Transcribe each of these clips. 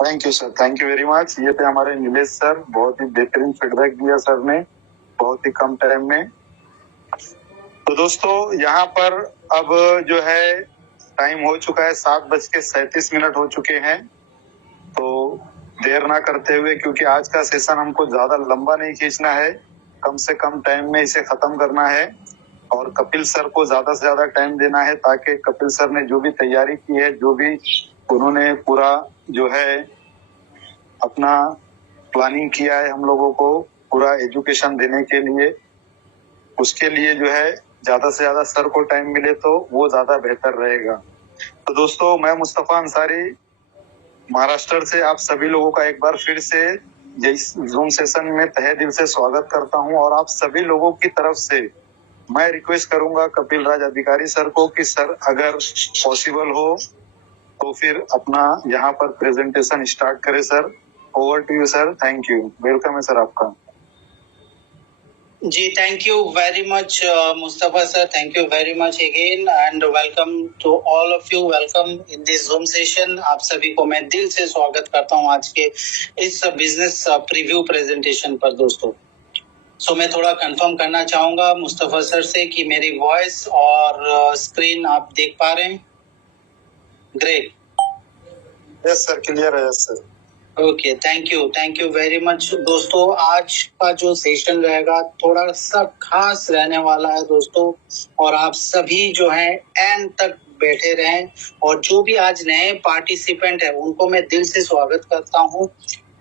Thank you sir, thank you very much. ये थे हमारे नीलेश सर, बहुत ही बेहतरीन फीडबैक दिया सर ने बहुत ही कम टाइम में। तो दोस्तों यहाँ पर अब जो है टाइम हो चुका है 7:37 हो चुके हैं। तो देर ना करते हुए, क्योंकि आज का सेशन हमको ज्यादा लंबा नहीं खींचना है, कम से कम टाइम में इसे खत्म करना है और कपिल सर को ज्यादा से ज्यादा टाइम देना है, ताकि कपिल सर ने जो भी तैयारी की है, जो भी उन्होंने पूरा जो है अपना प्लानिंग किया है हम लोगों को पूरा एजुकेशन देने के लिए, उसके लिए जो है ज्यादा से ज्यादा सर को टाइम मिले तो वो ज्यादा बेहतर रहेगा। तो दोस्तों, मैं मुस्तफा अंसारी महाराष्ट्र से आप सभी लोगों का एक बार फिर से इस जूम सेशन में तहे दिल से स्वागत करता हूं और आप सभी लोगों की तरफ से मैं रिक्वेस्ट करूंगा कपिल राज अधिकारी सर को कि सर अगर पॉसिबल हो तो फिर अपना यहाँ पर प्रेजेंटेशन स्टार्ट करें। Sir, over to you sir. Thank you, welcome है सर आपका। जी, thank you very much, Mustafa sir. Thank you very much again and welcome to all of you. Welcome in this Zoom session. आप सभी को मैं दिल से स्वागत करता हूँ आज के इस बिजनेस प्रीव्यू प्रेजेंटेशन पर दोस्तों। मैं थोड़ा कंफर्म करना चाहूंगा मुस्तफा सर से कि मेरी वॉइस और स्क्रीन आप देख पा रहे हैं। ग्रेट। यस सर, क्लियर है। Yes sir. Okay, thank you very much दोस्तों। आज का जो सेशन रहेगा थोड़ा सा खास रहने वाला है दोस्तों, और आप सभी जो है एंड तक बैठे रहें। और जो भी आज नए पार्टिसिपेंट है उनको मैं दिल से स्वागत करता हूं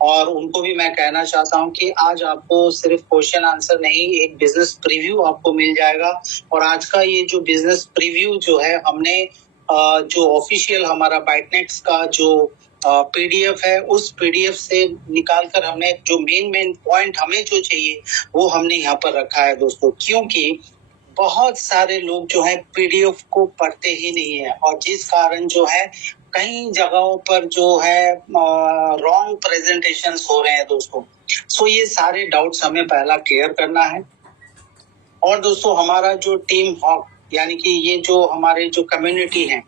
और उनको भी मैं कहना चाहता हूं कि आज आपको सिर्फ क्वेश्चन आंसर नहीं, एक बिजनेस प्रीव्यू आपको मिल जाएगा। और आज का ये जो बिजनेस प्रीव्यू जो है हमने जो ऑफिशियल हमारा बाइटनेक्स का जो पीडीएफ है, उस पीडीएफ से निकालकर हमने जो मेन पॉइंट हमें जो चाहिए वो हमने यहाँ पर रखा है दोस्तों। क्योंकि बहुत सारे लोग जो है पीडीएफ को पढ़ते ही नहीं है और जिस कारण जो है कई जगहों पर जो है रॉन्ग प्रेजेंटेशंस हो रहे हैं दोस्तों। ये सारे डाउट्स हमें पहला क्लियर करना है। और दोस्तों हमारा जो टीम हॉक यानी कि ये जो हमारे जो कम्युनिटी है,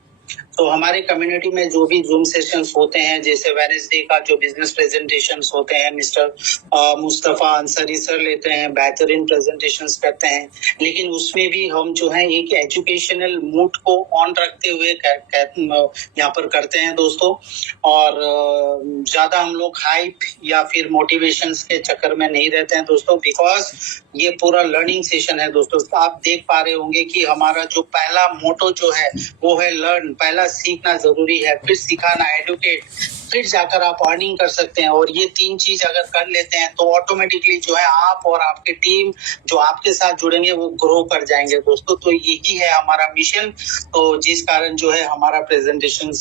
तो हमारे कम्युनिटी में जो भी जूम सेशंस होते हैं, जैसे वेडनेसडे का जो बिजनेस प्रेजेंटेशंस होते हैं, मिस्टर मुस्तफा अंसारी सर लेते हैं, बेहतरीन प्रेजेंटेशंस करते हैं। लेकिन उसमें भी हम जो है एक एजुकेशनल मूड को ऑन रखते हुए यहाँ पर करते हैं दोस्तों। और ज्यादा हम लोग हाइप या फिर मोटिवेशंस के चक्कर में नहीं रहते हैं दोस्तों, बिकॉज ये पूरा लर्निंग सेशन है दोस्तों। तो आप देख पा रहे होंगे कि हमारा जो पहला मोटो जो है वो है लर्न। पहला सीखना जरूरी है, फिर सिखाना एडुकेट, फिर जाकर आप अर्निंग कर सकते हैं। और ये तीन चीज अगर कर लेते हैं तो ऑटोमेटिकली जो है आप और आपके टीम जो आपके साथ जुड़ेंगे वो ग्रो कर जाएंगे दोस्तों। तो यही है हमारा मिशन। तो जिस कारण जो है हमारा प्रेजेंटेशन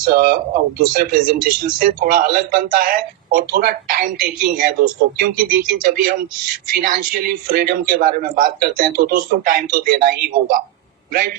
दूसरे प्रेजेंटेशन से थोड़ा अलग बनता है और थोड़ा टाइम टेकिंग है दोस्तों। क्योंकि देखिए जब भी हम फिनेंशियली फ्रीडम के बारे में बात करते हैं तो दोस्तों टाइम तो देना ही होगा, राइट।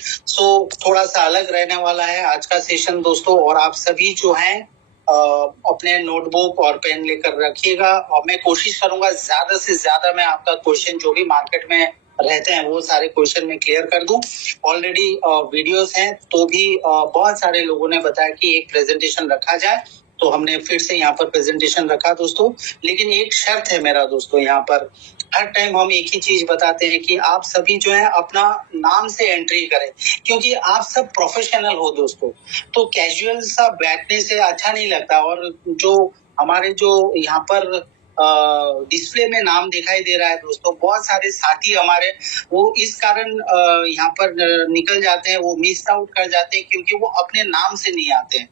थोड़ा सा अलग रहने वाला है आज का सेशन दोस्तों। और आप सभी जो हैं अपने नोटबुक और पेन लेकर रखिएगा और मैं कोशिश करूंगा ज्यादा से ज्यादा मैं आपका क्वेश्चन जो भी मार्केट में रहते हैं वो सारे क्वेश्चन में क्लियर कर दूं। ऑलरेडी वीडियोस हैं तो भी बहुत सारे लोगों ने बताया कि एक प्रेजेंटेशन रखा जाए, तो हमने फिर से यहाँ पर प्रेजेंटेशन रखा दोस्तों। लेकिन एक शर्त है मेरा दोस्तों, यहाँ पर हर टाइम हम एक ही चीज बताते हैं कि आप सभी जो है अपना नाम से एंट्री करें, क्योंकि आप सब प्रोफेशनल हो दोस्तों। तो कैजुअल सा बैठने से अच्छा नहीं लगता। और जो हमारे जो यहाँ पर डिस्प्ले में नाम दिखाई दे रहा है दोस्तों, बहुत सारे साथी हमारे वो इस कारण यहाँ पर निकल जाते हैं, वो मिस आउट कर जाते हैं क्योंकि वो अपने नाम से नहीं आते हैं।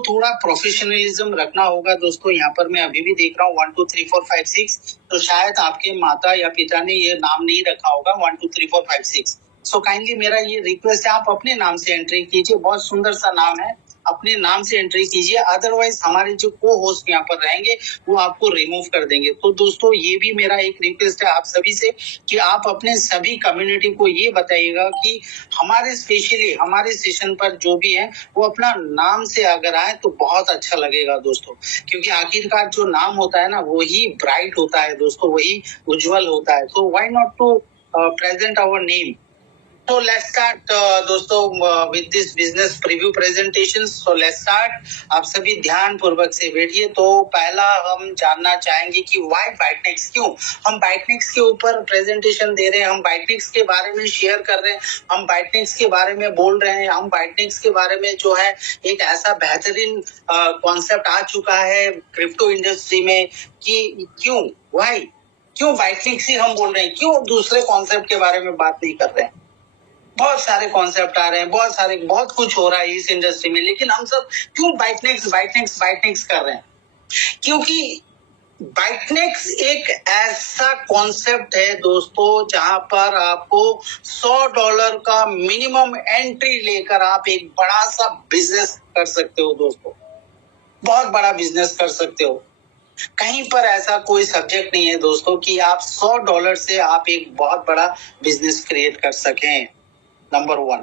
थोड़ा प्रोफेशनलिज्म रखना होगा दोस्तों। यहाँ पर मैं अभी भी देख रहा हूँ 1 2 3 4 5 6, तो शायद आपके माता या पिता ने ये नाम नहीं रखा होगा 1 2 3 4 5 6। काइंडली मेरा ये रिक्वेस्ट है, आप अपने नाम से एंट्री कीजिए। बहुत सुंदर सा नाम है, अपने नाम से एंट्री कीजिए। अदरवाइज हमारे जो को होस्ट यहाँ पर रहेंगे वो आपको रिमूव कर देंगे। तो दोस्तों ये भी मेरा एक रिक्वेस्ट है आप सभी से कि आप अपने सभी कम्युनिटी को ये बताइएगा कि हमारे स्पेशली हमारे सेशन पर जो भी है वो अपना नाम से अगर आए तो बहुत अच्छा लगेगा दोस्तों। क्योंकि आखिरकार जो नाम होता है ना वही ब्राइट होता है दोस्तों, वही उज्जवल होता है। तो why not to present our name. So let's start दोस्तों with this business preview presentation. So let's start. आप सभी ध्यान पूर्वक से बैठिए। तो पहला हम जानना चाहेंगे कि why बाइटनेक्स, क्यों हम बाइटनेक्स के ऊपर प्रेजेंटेशन दे रहे हैं, हम बाइटनेक्स के बारे में शेयर कर रहे हैं, हम बाइटनेक्स के बारे में बोल रहे हैं, हम बाइटनेक्स के बारे में जो है एक ऐसा बेहतरीन कॉन्सेप्ट आ चुका है क्रिप्टो इंडस्ट्री में कि क्यों why क्यों बाइटनेक्स ही हम बोल रहे हैं, क्यों दूसरे कॉन्सेप्ट के बारे में बात नहीं कर रहे हैं। बहुत सारे कॉन्सेप्ट आ रहे हैं, बहुत कुछ हो रहा है इस इंडस्ट्री में, लेकिन हम सब क्यों बाइटनेक्स कर रहे हैं? क्योंकि बाइटनेक्स एक ऐसा कॉन्सेप्ट है दोस्तों जहां पर आपको $100 का मिनिमम एंट्री लेकर आप एक बड़ा सा बिजनेस कर सकते हो दोस्तों, बहुत बड़ा बिजनेस कर सकते हो। कहीं पर ऐसा कोई सब्जेक्ट नहीं है दोस्तों कि आप $100 से आप एक बहुत बड़ा बिजनेस क्रिएट कर सकें। नंबर 1।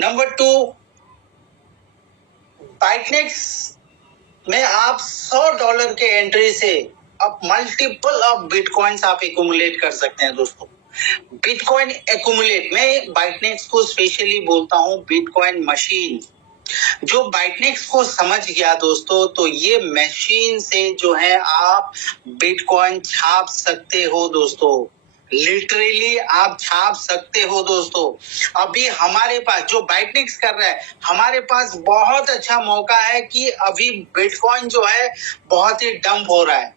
नंबर 2, बाइटनेक्स में आप $100 के एंट्री से अब मल्टीपल ऑफ बिटकॉइंस आप एक्यूमुलेट कर सकते हैं दोस्तों। बिटकॉइन एक्यूमुलेट, मैं बाइटनेक्स को स्पेशली बोलता हूं बिटकॉइन मशीन। जो बाइटनेक्स को समझ गया दोस्तों, तो ये मशीन से जो है आप बिटकॉइन छाप सकते हो दोस्तों, लिटरली आप छाप सकते हो दोस्तों। अभी हमारे पास जो बाइटनेक्स कर रहा है, हमारे पास बहुत अच्छा मौका है कि अभी बिटकॉइन जो है बहुत ही डंप हो रहा है,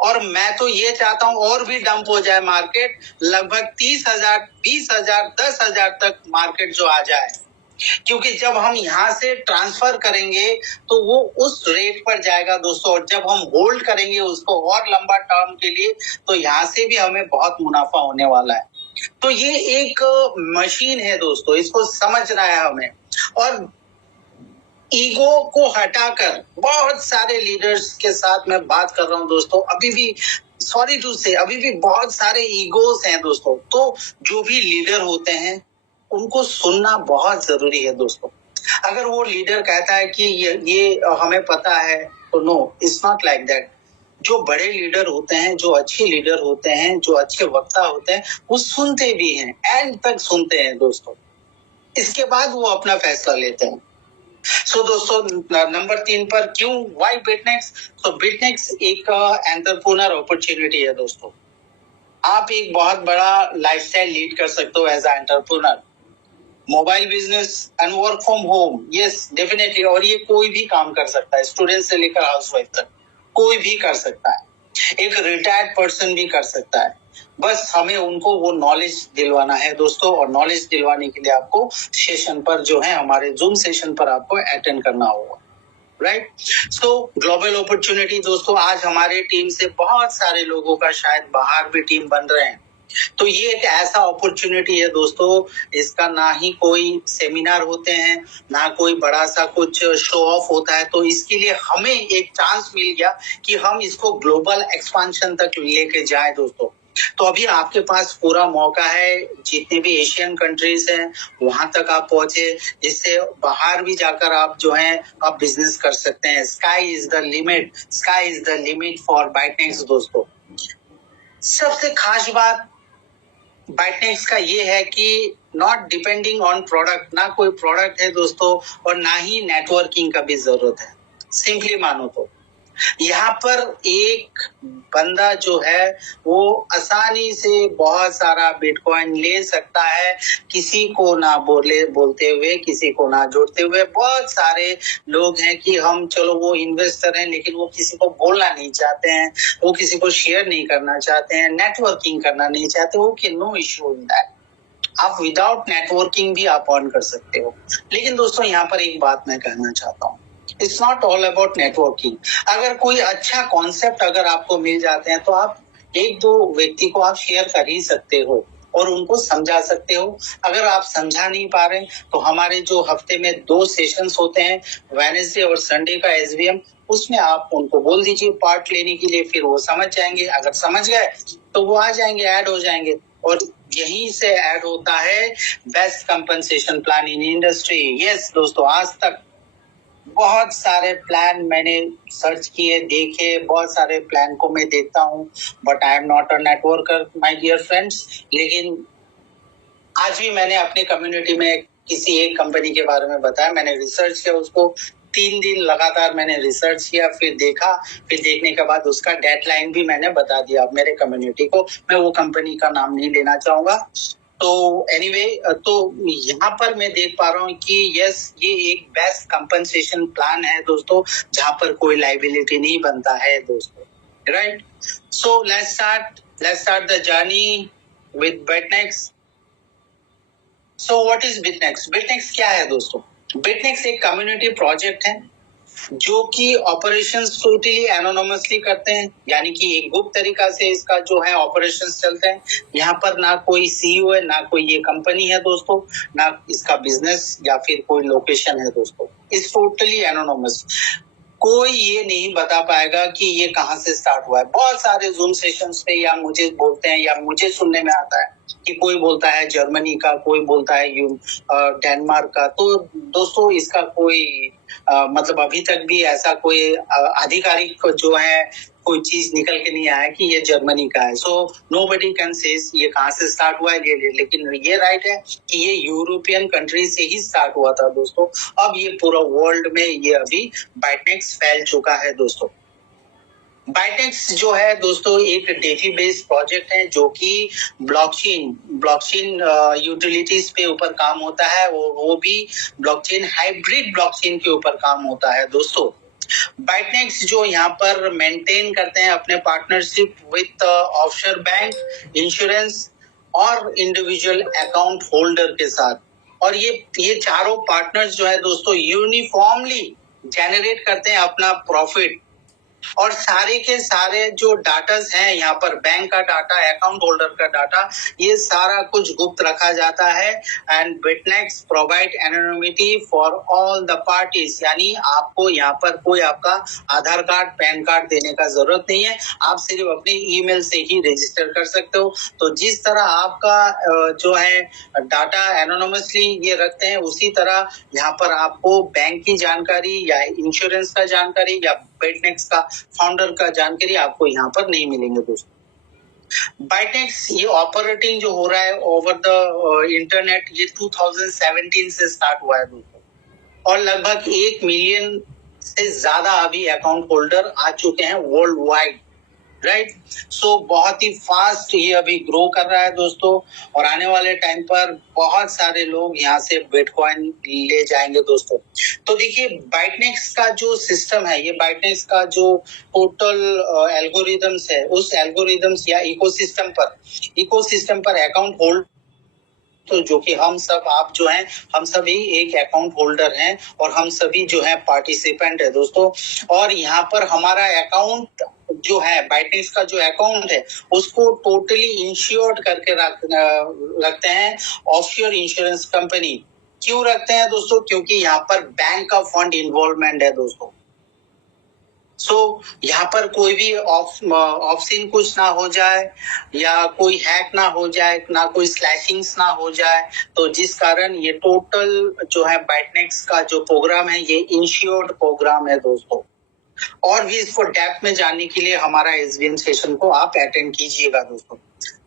और मैं तो ये चाहता हूं और भी डंप हो जाए मार्केट, लगभग 30,000, 20,000, 10,000 तक मार्केट जो आ जाए, क्योंकि जब हम यहाँ से ट्रांसफर करेंगे तो वो उस रेट पर जाएगा दोस्तों, और जब हम होल्ड करेंगे उसको और लंबा टर्म के लिए, तो यहाँ से भी हमें बहुत मुनाफा होने वाला है। तो ये एक मशीन है दोस्तों, इसको समझना है हमें। और ईगो को हटाकर, बहुत सारे लीडर्स के साथ मैं बात कर रहा हूं दोस्तों, अभी भी सॉरी टू से अभी भी बहुत सारे ईगोस हैं दोस्तों। तो जो भी लीडर होते हैं उनको सुनना बहुत जरूरी है दोस्तों। अगर वो लीडर कहता है कि ये हमें पता है, तो no, it's not like that. जो बड़े लीडर होते हैं, जो अच्छे लीडर होते हैं, जो अच्छे वक्ता होते हैं, वो सुनते भी हैं, एंड तक सुनते हैं दोस्तों, इसके बाद वो अपना फैसला लेते हैं। सो दोस्तों, नंबर 3 पर क्यों वाई बिटनेक्स? तो बिटनेक्स एक एंटरप्रेन्योर अपॉर्चुनिटी है दोस्तों। आप एक बहुत बड़ा लाइफस्टाइल लीड कर सकते हो as a entrepreneur. Mobile business and work from home, yes definitely, और ये कोई भी काम कर सकता है, स्टूडेंट से लेकर हाउसवाइफ तक कोई भी कर सकता है, एक रिटायर्ड पर्सन भी कर सकता है। बस हमें उनको वो नॉलेज दिलवाना है दोस्तों, और नॉलेज दिलवाने के लिए आपको सेशन पर जो है, हमारे जूम सेशन पर आपको अटेंड करना होगा, राइट? सो ग्लोबल अपॉर्चुनिटी दोस्तों, आज हमारे टीम से बहुत सारे लोगों का शायद बाहर भी टीम बन रहे हैं, तो ये एक ऐसा अपॉर्चुनिटी है दोस्तों, इसका ना ही कोई सेमिनार होते हैं, ना कोई बड़ा सा कुछ शो ऑफ होता है, तो इसके लिए हमें एक चांस मिल गया कि हम इसको ग्लोबल एक्सपांशन तक लेके जाएं दोस्तों। तो अभी आपके पास पूरा मौका है, जितने भी एशियन कंट्रीज हैं वहां तक आप पहुंचे, इससे बाहर भी जाकर आप जो है आप बिजनेस कर सकते हैं। Sky is the limit for Bytenex दोस्तों। सबसे खास बात बाइटनेक्स का ये है कि नॉट डिपेंडिंग ऑन प्रोडक्ट, ना कोई प्रोडक्ट है दोस्तों, और ना ही नेटवर्किंग का भी जरूरत है। सिंपली मानो तो यहाँ पर एक बंदा जो है वो आसानी से बहुत सारा बिटकॉइन ले सकता है, किसी को ना बोलते हुए, किसी को ना जोड़ते हुए। बहुत सारे लोग हैं कि हम चलो वो इन्वेस्टर हैं, लेकिन वो किसी को बोलना नहीं चाहते हैं, वो किसी को शेयर नहीं करना चाहते हैं, नेटवर्किंग करना नहीं चाहते, वो कि नो इश्यू इन दैट, आप विदाउट नेटवर्किंग भी आप अर्न कर सकते हो। लेकिन दोस्तों यहाँ पर एक बात मैं कहना चाहता हूँ, it's not all about networking. अगर कोई अच्छा कॉन्सेप्ट अगर आपको मिल जाते हैं, तो आप एक दो व्यक्ति को आप शेयर कर ही सकते हो और उनको समझा सकते हो। अगर आप समझा नहीं पा रहे, तो हमारे जो हफ्ते में 2 सेशंस होते हैं, वेडनेसडे और संडे का एसवीएम, उसमें आप उनको बोल दीजिए पार्ट लेने के लिए, फिर वो समझ जाएंगे। अगर समझ गए तो वो आ जाएंगे, ऐड हो जाएंगे, और यहीं से ऐड होता है best compensation plan in industry. Yes दोस्तों, आज तक बहुत सारे प्लान मैंने सर्च किए, देखे, बहुत सारे प्लान को मैं देखता हूँ, but I am not a networker my dear friends. लेकिन आज भी मैंने अपने कम्युनिटी में किसी एक कंपनी के बारे में बताया, मैंने रिसर्च किया उसको, 3 दिन लगातार मैंने रिसर्च किया, फिर देखा, फिर देखने के बाद उसका डेडलाइन भी मैंने बता दिया मेरे कम्युनिटी को। मैं वो कंपनी का नाम नहीं लेना चाहूंगा। तो एनीवे तो यहाँ पर मैं देख पा रहा हूँ कि यस, ये एक बेस्ट कंपनसेशन प्लान है दोस्तों, जहां पर कोई लाइबिलिटी नहीं बनता है दोस्तों, right. So let's start the journey with Bitnex. So what is Bitnex? Bitnex क्या है दोस्तों? बिटनेक्स एक कम्युनिटी प्रोजेक्ट है जो कि ऑपरेशंस टोटली एनोनिमसली करते हैं, यानी कि एक गुप्त तरीका से इसका जो है ऑपरेशंस चलते हैं। यहाँ पर ना कोई सीईओ है, ना कोई ये कंपनी है दोस्तों, ना इसका बिजनेस या फिर कोई लोकेशन है दोस्तों। इस टोटली एनोनिमस, कोई ये नहीं बता पाएगा कि ये कहाँ से स्टार्ट हुआ है। बहुत सारे जूम सेशंस पे या मुझे बोलते हैं या मुझे सुनने में आता है कि कोई बोलता है जर्मनी का, कोई बोलता है डेनमार्क का। तो दोस्तों इसका कोई मतलब अभी तक भी ऐसा कोई आधिकारिक जो है कोई चीज निकल के नहीं आया कि ये जर्मनी का है। सो नोबडी कैन से ये कहाँ से स्टार्ट हुआ है ये, लेकिन ये राइट है कि ये यूरोपियन कंट्री से ही स्टार्ट हुआ था दोस्तों। अब ये पूरा वर्ल्ड में ये अभी बाइटनेक्स फैल चुका है दोस्तों। बाइटेक्स जो है दोस्तों एक डेटा बेस्ड प्रोजेक्ट है जो कि ब्लॉकचेन यूटिलिटीज पे ऊपर काम होता है, वो भी ब्लॉकचेन हाइब्रिड ब्लॉकचेन के ऊपर काम होता है दोस्तों। बाइटनेक्स जो यहाँ पर मेंटेन करते हैं अपने partnership with offshore bank, insurance और इंडिविजुअल अकाउंट होल्डर के साथ। और ये चारों पार्टनर्स जो है दोस्तों यूनिफॉर्मली जनरेट करते हैं अपना प्रॉफिट, और सारे के सारे जो डाटास हैं यहाँ पर, बैंक का डाटा, अकाउंट होल्डर का डाटा, ये सारा कुछ गुप्त रखा जाता है। And Bitnex provide anonymity for all the parties, यानी आपको यहाँ पर कोई आपका आधार कार्ड, पैन कार्ड देने का जरूरत नहीं है। आप सिर्फ अपने ईमेल से ही रजिस्टर कर सकते हो। तो जिस तरह आपका जो है डाटा एनोनिमसली ये रखते हैं, उसी तरह यहाँ पर आपको बैंक की जानकारी या इंश्योरेंस का जानकारी या बाइटनेक्स का फाउंडर का जानकारी आपको यहाँ पर नहीं मिलेंगे दोस्तों। बाइटनेक्स ये ऑपरेटिंग जो हो रहा है ओवर द इंटरनेट, ये 2017 से स्टार्ट हुआ है दोस्तों, और लगभग 1 मिलियन से ज्यादा अभी अकाउंट होल्डर आ चुके हैं वर्ल्ड वाइड, राइट। सो बहुत ही फास्ट ये अभी ग्रो कर रहा है दोस्तों, और आने वाले टाइम पर बहुत सारे लोग यहाँ से बिटकॉइन ले जाएंगे दोस्तों। तो देखिए बाइटनेक्स का जो सिस्टम है, ये बाइटनेक्स का जो टोटल एल्गोरिदम्स है, उस एल्गोरिदम्स या इकोसिस्टम पर अकाउंट होल्ड, तो जो कि हम सब, आप जो हैं, हम सभी एक अकाउंट होल्डर हैं और हम सभी जो है पार्टिसिपेंट है दोस्तों। और यहाँ पर हमारा अकाउंट जो है, बाइटनेक्स का जो अकाउंट है, उसको टोटली इंश्योर्ड करके रखते हैं ऑफशोर इंश्योरेंस कंपनी। क्यों रखते हैं दोस्तों? क्योंकि यहाँ पर बैंक का फंड इन्वॉल्वमेंट है दोस्तों। सो यहाँ पर कोई भी ऑफ सीन कुछ ना हो जाए, या कोई हैक ना हो जाए, ना कोई स्लैशिंग्स ना हो जाए, तो जिस कारण ये टोटल जो है बाइटनेक्स का जो प्रोग्राम है, ये इंश्योर्ड प्रोग्राम है दोस्तों। और भी इसको डेप्थ में जानने के लिए हमारा एसबीएम सेशन को आप अटेंड कीजिएगा दोस्तों।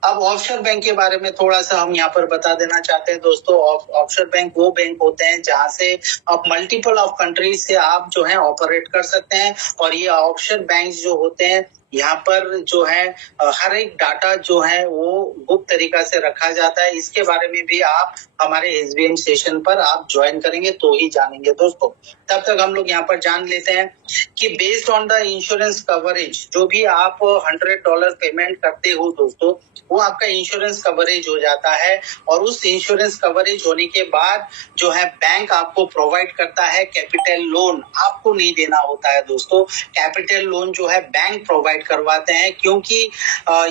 अब ऑफशोर बैंक के बारे में थोड़ा सा हम यहाँ पर बता देना चाहते हैं दोस्तों। ऑफशोर बैंक वो बैंक होते हैं जहाँ से आप मल्टीपल ऑफ कंट्रीज से आप जो है ऑपरेट कर सकते हैं। और ये ऑफशोर बैंक जो होते हैं, यहाँ पर जो है हर एक डाटा जो है वो गुप्त तरीका से रखा जाता है। इसके बारे में भी आप हमारे एसबीएम सेशन पर आप ज्वाइन करेंगे तो ही जानेंगे दोस्तों। तब तक हम लोग यहाँ पर जान लेते हैं कि based on the insurance coverage, जो भी आप $100 पेमेंट करते हो दोस्तों, वो आपका इंश्योरेंस कवरेज हो जाता है। और उस इंश्योरेंस कवरेज होने के बाद जो है बैंक आपको प्रोवाइड करता है कैपिटल लोन। आपको नहीं देना होता है दोस्तों, कैपिटल लोन जो है बैंक प्रोवाइड करवाते हैं। क्योंकि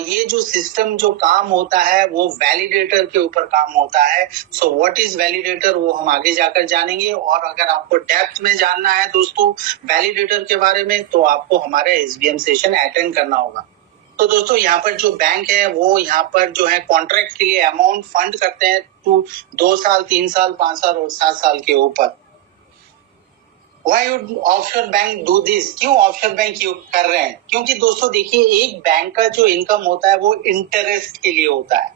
ये जो सिस्टम जो काम होता है वो वैलिडेटर के ऊपर काम होता है। सो व्हाट इज वैलिडेटर, वो हम आगे जाकर जानेंगे। और अगर आपको डेप्थ में जानना है दोस्तों वैलिडेटर के बारे में, तो आपको हमारे एसबीएम सेशन अटेंड करना होगा। तो दोस्तों यहाँ पर जो बैंक है वो यहाँ पर जो है कॉन्ट्रैक्ट के लिए अमाउंट फंड करते हैं 2 साल, 3 साल, 5 साल और 7 साल के ऊपर। Why would offshore bank do this? क्यों ऑफशोर बैंक ये कर रहे हैं? क्योंकि दोस्तों देखिए, एक बैंक का जो इनकम होता है वो इंटरेस्ट के लिए होता है।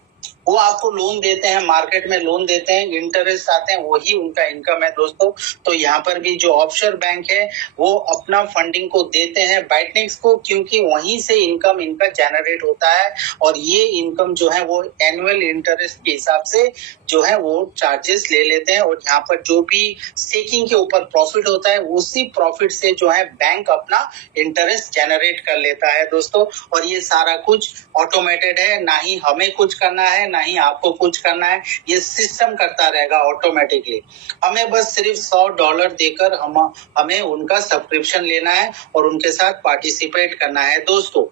वो आपको लोन देते हैं, मार्केट में लोन देते हैं, इंटरेस्ट आते हैं, वही उनका इनकम है दोस्तों। तो यहाँ पर भी जो ऑफशोर बैंक है वो अपना फंडिंग को देते हैं बाइटनेक्स को, क्योंकि वहीं से इनकम इनका जनरेट होता है और ये इनकम जो है वो एनुअल इंटरेस्ट के हिसाब से जो है वो चार्जेस ले लेते हैं और यहाँ पर जो भी स्टेकिंग के ऊपर प्रॉफिट होता है उसी प्रॉफिट से जो है बैंक अपना इंटरेस्ट जनरेट कर लेता है दोस्तों। और ये सारा कुछ ऑटोमेटेड है, ना ही हमें कुछ करना है ना ही आपको कुछ करना है, ये सिस्टम करता रहेगा ऑटोमेटिकली। हमें बस सिर्फ $100 देकर हमें उनका सब्सक्रिप्शन लेना है और उनके साथ पार्टिसिपेट करना है दोस्तों।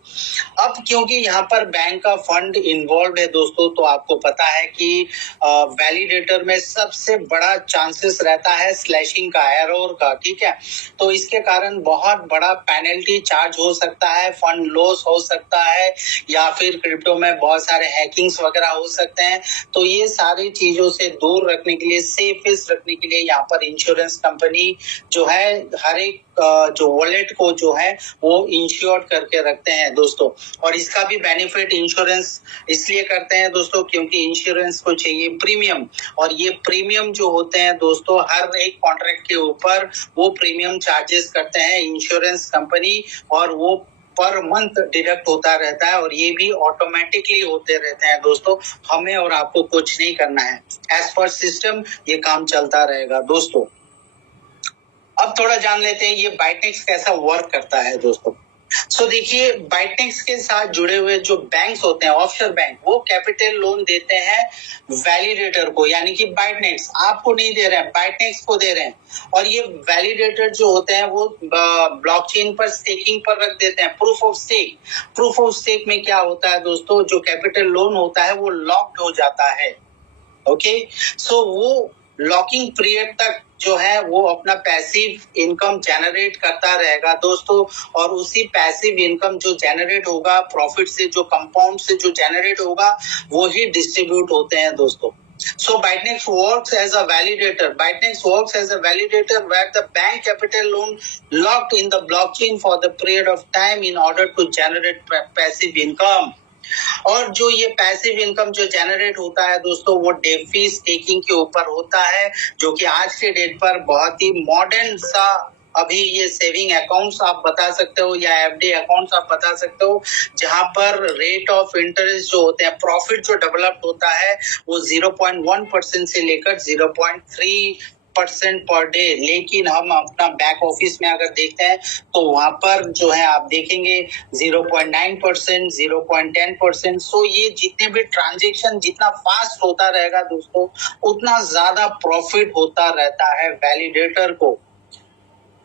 अब क्योंकि यहाँ पर बैंक का फंड इन्वॉल्व है दोस्तों, तो आपको पता है कि वैलिडेटर में सबसे बड़ा चांसेस रहता है स्लैशिंग का, एरर का, ठीक है। तो इसके कारण बहुत बड़ा पेनल्टी चार्ज हो सकता है, फंड लॉस हो सकता है, या फिर क्रिप्टो में बहुत सारे हैकिंग्स वगैरह हो सकते हैं। तो ये सारी चीजों से दूर रखने के लिए, सेफेस्ट रखने के लिए यहाँ पर इंश्योरेंस कंपनी जो है हर एक जो वॉलेट को जो है वो इंश्योर करके रखते हैं दोस्तों। और इसका भी बेनिफिट इंश्योरेंस इसलिए करते हैं दोस्तों क्योंकि इंश्योरेंस को चाहिए प्रीमियम, और ये प्रीमियम जो होते हैं दोस्तों हर एक कॉन्ट्रैक्ट के ऊपर वो प्रीमियम चार्जेस करते हैं इंश्योरेंस कंपनी, और वो पर मंथ डिडक्ट होता रहता है और ये भी ऑटोमेटिकली होते रहते हैं दोस्तों। हमें और आपको कुछ नहीं करना है, एज पर सिस्टम ये काम चलता रहेगा दोस्तों। अब थोड़ा जान लेते हैं ये बाइटनेक्स कैसा वर्क करता है दोस्तों। सो देखिए, बाइटनेक्स के साथ जुड़े हुए जो बैंक्स होते हैं, ऑफशोर बैंक, वो कैपिटल लोन देते हैं वैलिडेटर को, यानी कि बाइटनेक्स आपको नहीं दे रहे हैं, बाइटनेक्स को दे रहे हैं। और ये वैलिडेटर जो होते हैं वो ब्लॉकचेन पर स्टेकिंग पर रख देते हैं, proof of stake. Proof of stake में क्या होता है दोस्तों, जो कैपिटल लोन होता है वो लॉक्ड हो जाता है। ओके, सो वो लॉकिंग पीरियड तक जो है वो अपना पैसिव इनकम जनरेट करता रहेगा दोस्तों, और उसी पैसिव इनकम जो जनरेट होगा प्रॉफिट से, जो कंपाउंड से जो जनरेट होगा, वो ही डिस्ट्रीब्यूट होते हैं दोस्तों। So Bitnex works as a validator. Bitnex works as a validator where the bank capital loan locked in the blockchain for the period of time in order to generate passive income. और जो ये passive income जो generate होता है दोस्तों वो DeFi staking के ऊपर होता है, जो कि आज के डेट पर बहुत ही मॉडर्न सा अभी ये सेविंग अकाउंट्स आप बता सकते हो या एफडी अकाउंट्स आप बता सकते हो, जहां पर रेट ऑफ इंटरेस्ट जो होते हैं, प्रॉफिट जो डेवलप होता है वो 0.1% से लेकर 0.3% पर डे। लेकिन हम अपना बैक ऑफिस में अगर देखते हैं तो वहां पर जो है आप देखेंगे 0.9%, 0.10%। सो ये जितने भी ट्रांजेक्शन जितना फास्ट होता रहेगा दोस्तों, उतना ज्यादा प्रॉफिट होता रहता है वैलिडेटर को,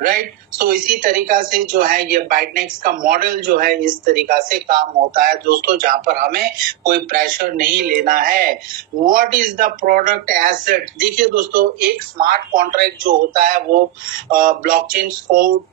राइट। सो इसी तरीका से जो है ये बाइटनेक्स का मॉडल जो है इस तरीका से काम होता है दोस्तों, जहां पर हमें कोई प्रेशर नहीं लेना है। What is the product asset? देखिए दोस्तों, एक स्मार्ट कॉन्ट्रैक्ट जो होता है वो ब्लॉकचेन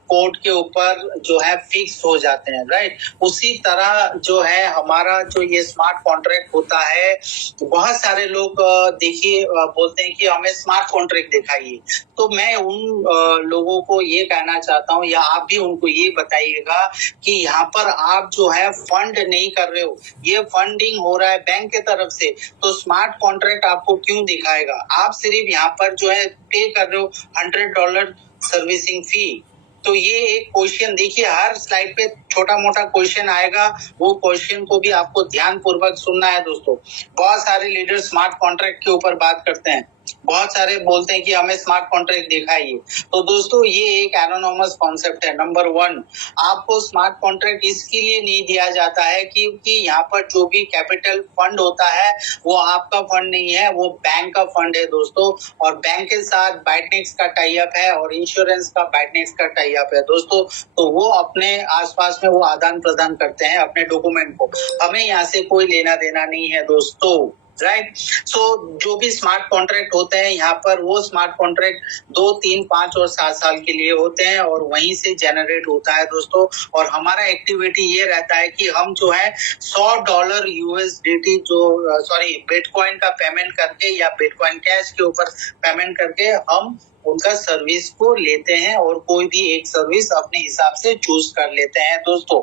कोड के ऊपर जो है फिक्स हो जाते हैं, राइट। उसी तरह जो है हमारा जो ये स्मार्ट कॉन्ट्रैक्ट होता है, बहुत सारे लोग देखिए बोलते हैं कि हमें स्मार्ट कॉन्ट्रैक्ट दिखाइए। तो मैं उन लोगों को ये कहना चाहता हूँ, या आप भी उनको ये बताइएगा कि यहाँ पर आप जो है फंड नहीं कर रहे हो, ये फंडिंग हो रहा है बैंक के तरफ से, तो स्मार्ट कॉन्ट्रैक्ट आपको क्यों दिखाएगा? आप सिर्फ यहाँ पर जो है पे कर रहे हो $100 सर्विसिंग फी। तो ये एक क्वेश्चन देखिए, हर स्लाइड पे छोटा मोटा क्वेश्चन आएगा, वो क्वेश्चन को भी आपको ध्यान पूर्वक सुनना है दोस्तों। बहुत सारे लीडर स्मार्ट कॉन्ट्रैक्ट के ऊपर बात करते हैं, बहुत सारे बोलते हैं कि हमें स्मार्ट कॉन्ट्रैक्ट दिखाइए। तो दोस्तों ये एक एनोनिमस कॉन्सेप्ट है। नंबर 1, आपको स्मार्ट कॉन्ट्रैक्ट इसके लिए नहीं दिया जाता है क्योंकि यहाँ पर जो भी कैपिटल फंड होता है वो आपका फंड नहीं है, वो बैंक का फंड है दोस्तों। और बैंक के साथ बाइटनेक्स का टाई अप है और इंश्योरेंस का बाइटनेक्स का टाई अप है दोस्तों। तो वो अपने आसपास में वो आदान प्रदान करते हैं अपने डॉक्यूमेंट को, हमें यहाँ से कोई लेना देना नहीं है दोस्तों, राइट। सो जो भी स्मार्ट कॉन्ट्रैक्ट होते हैं यहाँ पर, वो स्मार्ट कॉन्ट्रैक्ट 2, 3, 5 और 7 साल के लिए होते हैं और वहीं से जनरेट होता है दोस्तों। और हमारा एक्टिविटी ये रहता है कि हम जो है $100 USDT बिटकॉइन का पेमेंट करके या बिटकॉइन कैश के ऊपर पेमेंट करके हम उनका सर्विस को लेते हैं और कोई भी एक सर्विस अपने हिसाब से चूज कर लेते हैं दोस्तों।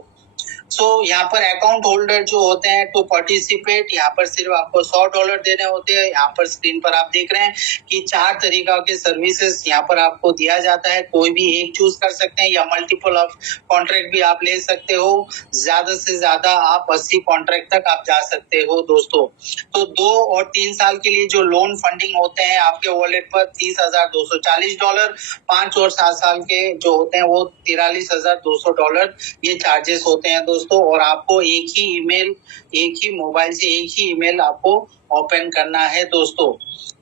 सो यहाँ पर अकाउंट होल्डर जो होते हैं टू पार्टिसिपेट, यहाँ पर सिर्फ आपको $100 देने होते हैं। यहाँ पर स्क्रीन पर आप देख रहे हैं कि 4 तरीका के सर्विसेज यहाँ पर आपको दिया जाता है। कोई भी एक चूज कर सकते हैं या मल्टीपल ऑफ कॉन्ट्रैक्ट भी आप ले सकते हो। ज्यादा से ज्यादा आप 80 कॉन्ट्रैक्ट तक आप जा सकते हो दोस्तों। तो 2 और 3 साल के लिए जो लोन फंडिंग होते हैं आपके वॉलेट पर $30,240, 5 और 7 साल के जो होते हैं वो $43,200 ये चार्जेस होते हैं दोस्तों। और आपको एक ही ईमेल, एक ही मोबाइल से एक ही ईमेल आपको ओपन करना है दोस्तों।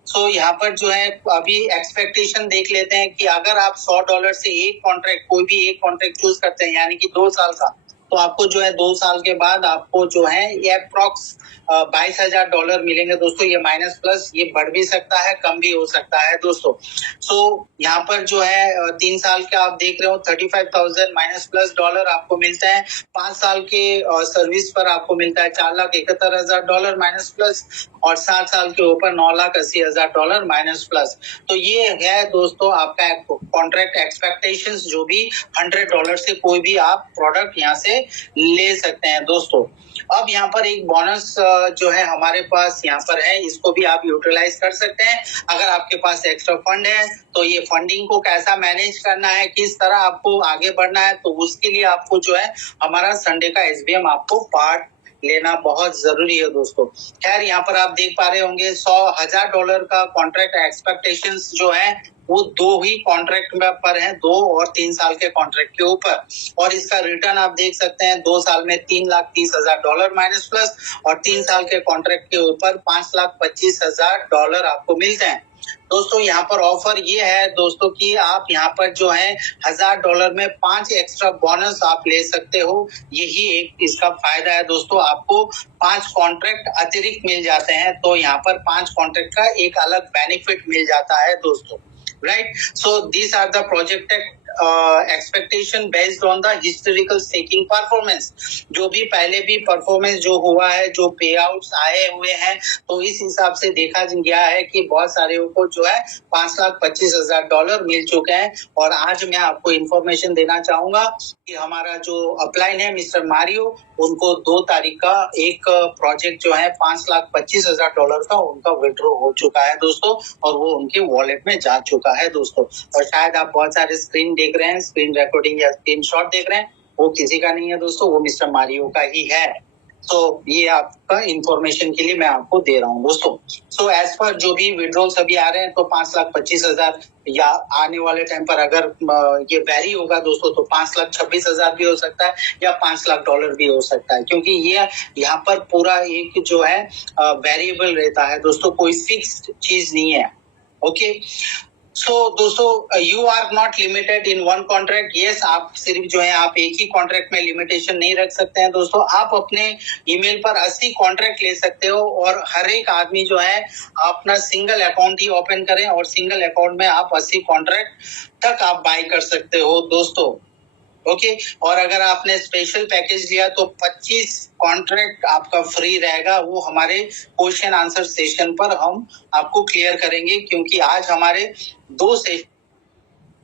सो यहाँ पर जो है अभी एक्सपेक्टेशन देख लेते हैं कि अगर आप $100 से एक कॉन्ट्रैक्ट, कोई भी एक कॉन्ट्रैक्ट चूज करते हैं यानी कि 2 साल का, तो आपको जो है 2 साल के बाद आपको जो है ये अप्रॉक्स $22,000 मिलेंगे दोस्तों। ये माइनस प्लस ये बढ़ भी सकता है, कम भी हो सकता है दोस्तों। सो यहाँ पर जो है 3 साल का आप देख रहे हो 35,000 माइनस प्लस डॉलर आपको मिलता है। 5 साल के सर्विस पर आपको मिलता है $4,71,000 माइनस प्लस, और 7 साल के ऊपर $9,80,000 माइनस प्लस। तो ये है दोस्तों आपका कॉन्ट्रैक्ट एक्सपेक्टेशंस, जो भी $100 से कोई भी आप प्रोडक्ट यहाँ से ले सकते हैं दोस्तों। अब यहाँ पर एक बोनस जो है हमारे पास यहाँ पर है, इसको भी आप यूटिलाइज कर सकते हैं। अगर आपके पास एक्स्ट्रा फंड है तो ये फंडिंग को कैसा मैनेज करना है, किस तरह आपको आगे बढ़ना है, तो उसके लिए आपको जो है हमारा संडे का SBM आपको पार्ट लेना बहुत जरूरी है दोस्तों। खैर यहाँ पर आप देख पा रहे होंगे $100,000 का कॉन्ट्रैक्ट एक्सपेक्टेशंस जो है वो 2 ही कॉन्ट्रैक्ट में पर है, 2 और 3 साल के कॉन्ट्रैक्ट के ऊपर। और इसका रिटर्न आप देख सकते हैं 2 साल में $3,30,000 माइनस प्लस, और 3 साल के कॉन्ट्रैक्ट के ऊपर $5,25,000 आपको मिलते हैं दोस्तों। यहाँ पर ऑफर ये है दोस्तों कि आप यहाँ पर जो है $1,000 में 5 एक्स्ट्रा बोनस आप ले सकते हो। यही एक इसका फायदा है दोस्तों, आपको 5 कॉन्ट्रैक्ट अतिरिक्त मिल जाते हैं। तो यहाँ पर 5 कॉन्ट्रैक्ट का एक अलग बेनिफिट मिल जाता है दोस्तों, right. So these are the projected expectation based on the historical staking performance. जो भी पहले भी परफॉर्मेंस जो हुआ है, जो पे आउट्स आए हुए हैं, तो इस हिसाब से देखा गया है कि बहुत सारे को जो है $5,25,000 मिल चुके हैं। और आज मैं आपको इंफॉर्मेशन देना चाहूंगा कि हमारा जो अपलाइन है मिस्टर मारियो, उनको 2 तारीख का एक प्रोजेक्ट जो है $5,25,000 का उनका विड्रॉ हो चुका है दोस्तों, और वो उनके वॉलेट में जा चुका है दोस्तों। और शायद आप बहुत सारे स्क्रीन देख रहे हैं, स्क्रीन रिकॉर्डिंग या स्क्रीनशॉट देख रहे हैं, वो किसी का नहीं है दोस्तों, वो मिस्टर मारियो का ही है। तो ये आपका इंफॉर्मेशन के लिए मैं आपको दे रहा हूँ दोस्तों। सो एज पर जो भी विड्रॉल्स अभी आ रहे हैं, तो 5,25,000 या आने वाले टाइम पर अगर ये वेरी होगा दोस्तों, तो 5,26,000 भी हो सकता है या $5,00,000 भी हो सकता है, क्योंकि ये यहाँ पर पूरा एक जो है वेरिएबल रहता है दोस्तों, कोई फिक्स्ड चीज नहीं है। ओके सो दोस्तों, you are not limited in one contract. Yes, आप सिर्फ जो है आप एक ही कॉन्ट्रैक्ट में लिमिटेशन नहीं रख सकते हैं दोस्तों। आप अपने ईमेल पर 80 कॉन्ट्रैक्ट ले सकते हो, और हर एक आदमी जो है अपना सिंगल अकाउंट ही ओपन करें, और सिंगल अकाउंट में आप 80 कॉन्ट्रैक्ट तक आप बाय कर सकते हो दोस्तों। ओके और अगर आपने स्पेशल पैकेज लिया तो 25 कॉन्ट्रैक्ट आपका फ्री रहेगा। वो हमारे क्वेश्चन आंसर सेशन पर हम आपको क्लियर करेंगे, क्योंकि आज हमारे 2 सेशन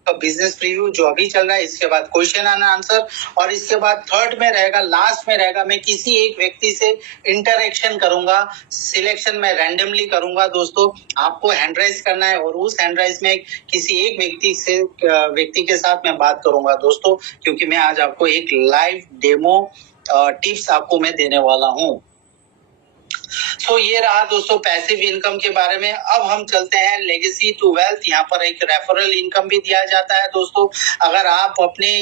बिजनेस प्रीव्यू जो अभी चल रहा है, इसके बाद क्वेश्चन एंड आंसर, और इसके बाद थर्ड में रहेगा, लास्ट में रहेगा, मैं किसी एक व्यक्ति से इंटरेक्शन करूंगा, सिलेक्शन में रैंडमली करूंगा दोस्तों। आपको हैंड राइज करना है, और उस हैंड राइज में किसी एक व्यक्ति के साथ मैं बात करूंगा दोस्तों, क्योंकि मैं आज आपको एक लाइव डेमो टिप्स आपको मैं देने वाला हूँ। तो ये रहा दोस्तों पैसिव इनकम के बारे में। अब हम चलते हैं लेगेसी टू वेल्थ। यहाँ पर एक रेफरल इनकम भी दिया जाता है दोस्तों। अगर आप अपने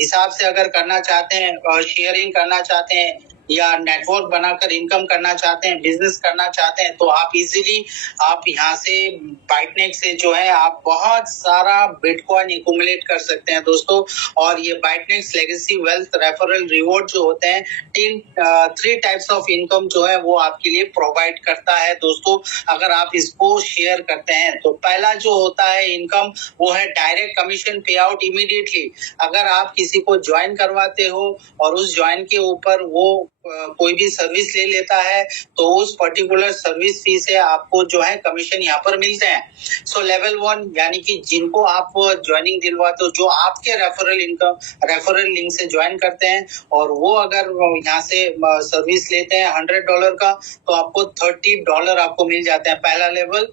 हिसाब से अगर करना चाहते हैं और शेयरिंग करना चाहते हैं या नेटवर्क बनाकर इनकम करना चाहते हैं, बिजनेस करना चाहते हैं, तो आप इजीली आप यहाँ से बाइटनेक्स से जो है आप बहुत सारा बिटकॉइन एक्युमुलेट कर सकते हैं दोस्तों। और ये बाइटनेक्स लेगेसी वेल्थ रेफरल रिवॉर्ड जो होते हैं 3 टाइप्स ऑफ इनकम जो है वो आपके लिए प्रोवाइड करता है दोस्तों, अगर आप इसको शेयर करते हैं। तो पहला जो होता है इनकम वो है डायरेक्ट कमीशन पे आउट इमीडिएटली। अगर आप किसी को ज्वाइन करवाते हो और उस ज्वाइन के ऊपर वो कोई भी सर्विस ले लेता है तो उस पर्टिकुलर सर्विस फी से आपको जो है कमीशन यहाँ पर मिलते हैं। सो लेवल 1 यानी कि जिनको आप ज्वाइनिंग दिलवाते हो, जो आपके रेफरल लिंक से ज्वाइन करते हैं और वो अगर यहाँ से सर्विस लेते हैं $100 का, तो आपको $30 आपको मिल जाते हैं। पहला लेवल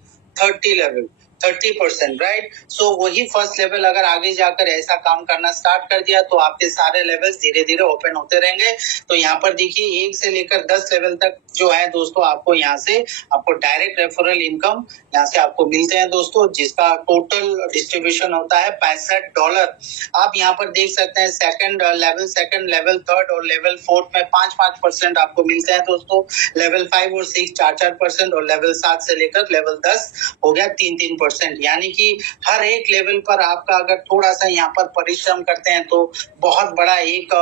30%, राइट। सो वही फर्स्ट लेवल अगर आगे जाकर ऐसा काम करना स्टार्ट कर दिया तो आपके सारे लेवल्स धीरे धीरे ओपन होते रहेंगे। तो यहाँ पर देखिए 1 से लेकर 10 लेवल तक जो है दोस्तों, आपको यहाँ से आपको डायरेक्ट रेफरल इनकम यहाँ से आपको मिलते हैं दोस्तों, जिसका टोटल डिस्ट्रीब्यूशन होता है $65। आप यहाँ पर देख सकते हैं सेकंड लेवल, थर्ड और लेवल 4 में 5% आपको मिलते हैं दोस्तों। लेवल 5 और 6 4% और लेवल 7 से लेकर लेवल 10 हो गया 3%। यानी कि हर एक लेवल पर आपका अगर थोड़ा सा यहाँ पर परिश्रम करते हैं तो बहुत बड़ा एक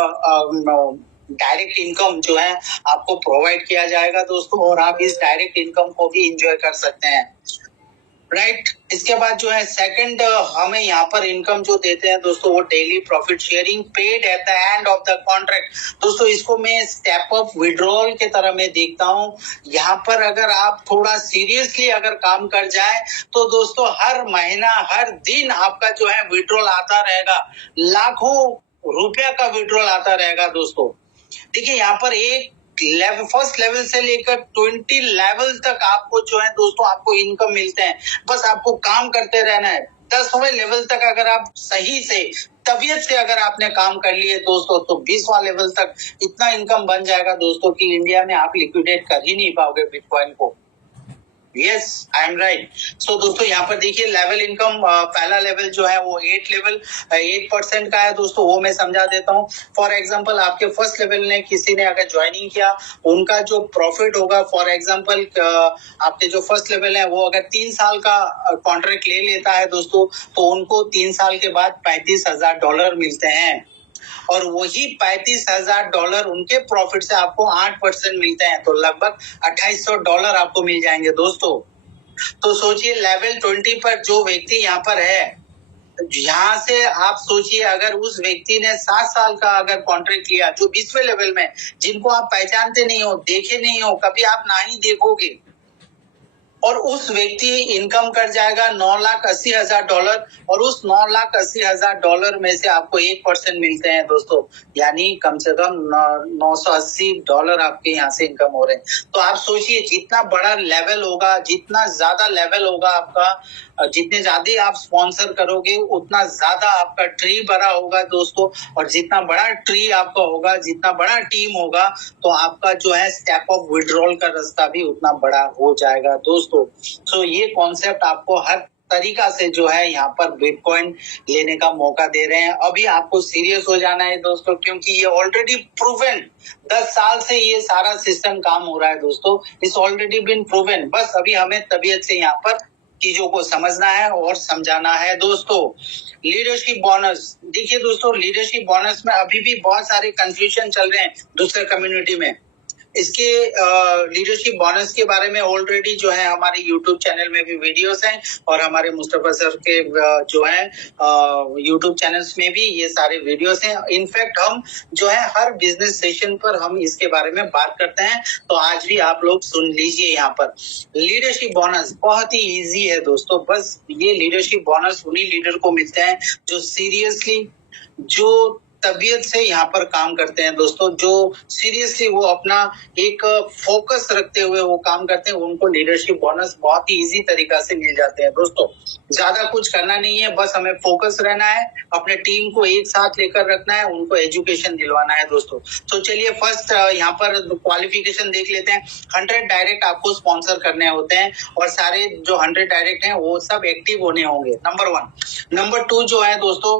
डायरेक्ट इनकम जो है आपको प्रोवाइड किया जाएगा दोस्तों, और आप इस डायरेक्ट इनकम को भी एंजॉय कर सकते हैं, राइट। इसके बाद जो है सेकंड हमें यहाँ पर इनकम जो देते हैं दोस्तों, वो daily profit sharing paid at the end of the contract. दोस्तों इसको मैं स्टेप अप विड्रॉल के तरह मैं देखता हूँ। यहाँ पर अगर आप थोड़ा सीरियसली अगर काम कर जाए तो दोस्तों हर महीना हर दिन आपका जो है विड्रॉल आता रहेगा, लाखों रुपया का विड्रॉल आता रहेगा दोस्तों। देखिए यहाँ पर एक फर्स्ट लेवल से लेकर 20 लेवल तक आपको जो है दोस्तों आपको इनकम मिलते हैं। बस आपको काम करते रहना है। 10वें लेवल तक अगर आप सही से तबीयत से अगर आपने काम कर लिए दोस्तों, तो 20वां लेवल तक इतना इनकम बन जाएगा दोस्तों कि इंडिया में आप लिक्विडेट कर ही नहीं पाओगे बिटकॉइन को। Yes, I am right. So दोस्तों यहाँ पर देखिए लेवल इनकम पहला लेवल जो है वो 8% का है दोस्तों, वो मैं समझा देता हूँ। फॉर एग्जांपल आपके फर्स्ट लेवल ने किसी ने अगर ज्वाइनिंग किया, उनका जो प्रॉफिट होगा, फॉर एग्जांपल आपके जो फर्स्ट लेवल है वो अगर 3 साल का कॉन्ट्रैक्ट ले लेता है दोस्तों, तो उनको 3 साल के बाद $35,000 मिलते हैं, और वही $35,000 उनके प्रॉफिट से आपको 8% मिलते हैं, तो लगभग $2,800 आपको मिल जाएंगे दोस्तों। तो सोचिए लेवल 20 पर जो व्यक्ति यहाँ पर है, यहाँ से आप सोचिए अगर उस व्यक्ति ने 7 साल का अगर कॉन्ट्रैक्ट लिया, जो 20वें लेवल में, जिनको आप पहचानते नहीं हो, देखे नहीं हो, कभी आप ना ही देखोगे, और उस व्यक्ति इनकम कर जाएगा $9,80,000, और उस $9,80,000 में से आपको 1% मिलते हैं दोस्तों, यानी कम से कम $980 आपके यहाँ से इनकम हो रहे हैं। तो आप सोचिए जितना बड़ा लेवल होगा, जितना ज्यादा लेवल होगा आपका, जितने ज्यादा आप स्पॉन्सर करोगे उतना ज्यादा आपका ट्री बड़ा होगा दोस्तों, और जितना बड़ा ट्री आपका होगा, जितना बड़ा टीम होगा, तो आपका जो है स्टेप ऑफ विड्रॉल का रास्ता भी उतना बड़ा हो जाएगा दोस्तों। सो ये कॉन्सेप्ट आपको हर तरीका से जो है यहाँ पर बिटकॉइन लेने का मौका दे रहे हैं। अभी आपको सीरियस हो जाना है दोस्तों, क्योंकि ये ऑलरेडी प्रूवन 10 साल से ये सारा सिस्टम काम हो रहा है दोस्तों, इट्स ऑलरेडी बीन प्रूवन। बस अभी हमें तबीयत से यहाँ पर चीजों को समझना है और समझाना है दोस्तों। लीडरशिप बोनस, देखिए दोस्तों लीडरशिप बोनस में अभी भी बहुत सारे कंफ्यूजन चल रहे हैं दूसरे कम्युनिटी में। इसके लीडरशिप बोनस के बारे में ऑलरेडी जो है हमारे यूट्यूब चैनल में भी वीडियोस हैं, और हमारे मुस्तफा सर के जो है यूट्यूब चैनल्स में भी ये सारे वीडियोस हैं। इनफैक्ट हम जो है हर बिजनेस सेशन पर हम इसके बारे में बात करते हैं, तो आज भी आप लोग सुन लीजिए। यहाँ पर लीडरशिप बोनस बहुत ही इजी है दोस्तों। बस ये लीडरशिप बोनस उन्हीं लीडर को मिलते हैं जो सीरियसली, जो तबीयत से यहाँ पर काम करते हैं दोस्तों, जो सीरियसली वो अपना एक फोकस रखते हुए वो काम करते हैं, उनको लीडरशिप बोनस बहुत ही इजी तरीका से मिल जाते हैं दोस्तों। ज्यादा कुछ करना नहीं है, बस हमें फोकस रहना है, अपने टीम को एक साथ लेकर रखना है, उनको एजुकेशन दिलवाना है दोस्तों। तो चलिए फर्स्ट यहाँ पर क्वालिफिकेशन देख लेते हैं। 100 डायरेक्ट आपको स्पॉन्सर करने होते हैं, और सारे जो 100 डायरेक्ट हैं वो सब एक्टिव होने होंगे, नंबर 1। नंबर 2 जो है दोस्तों,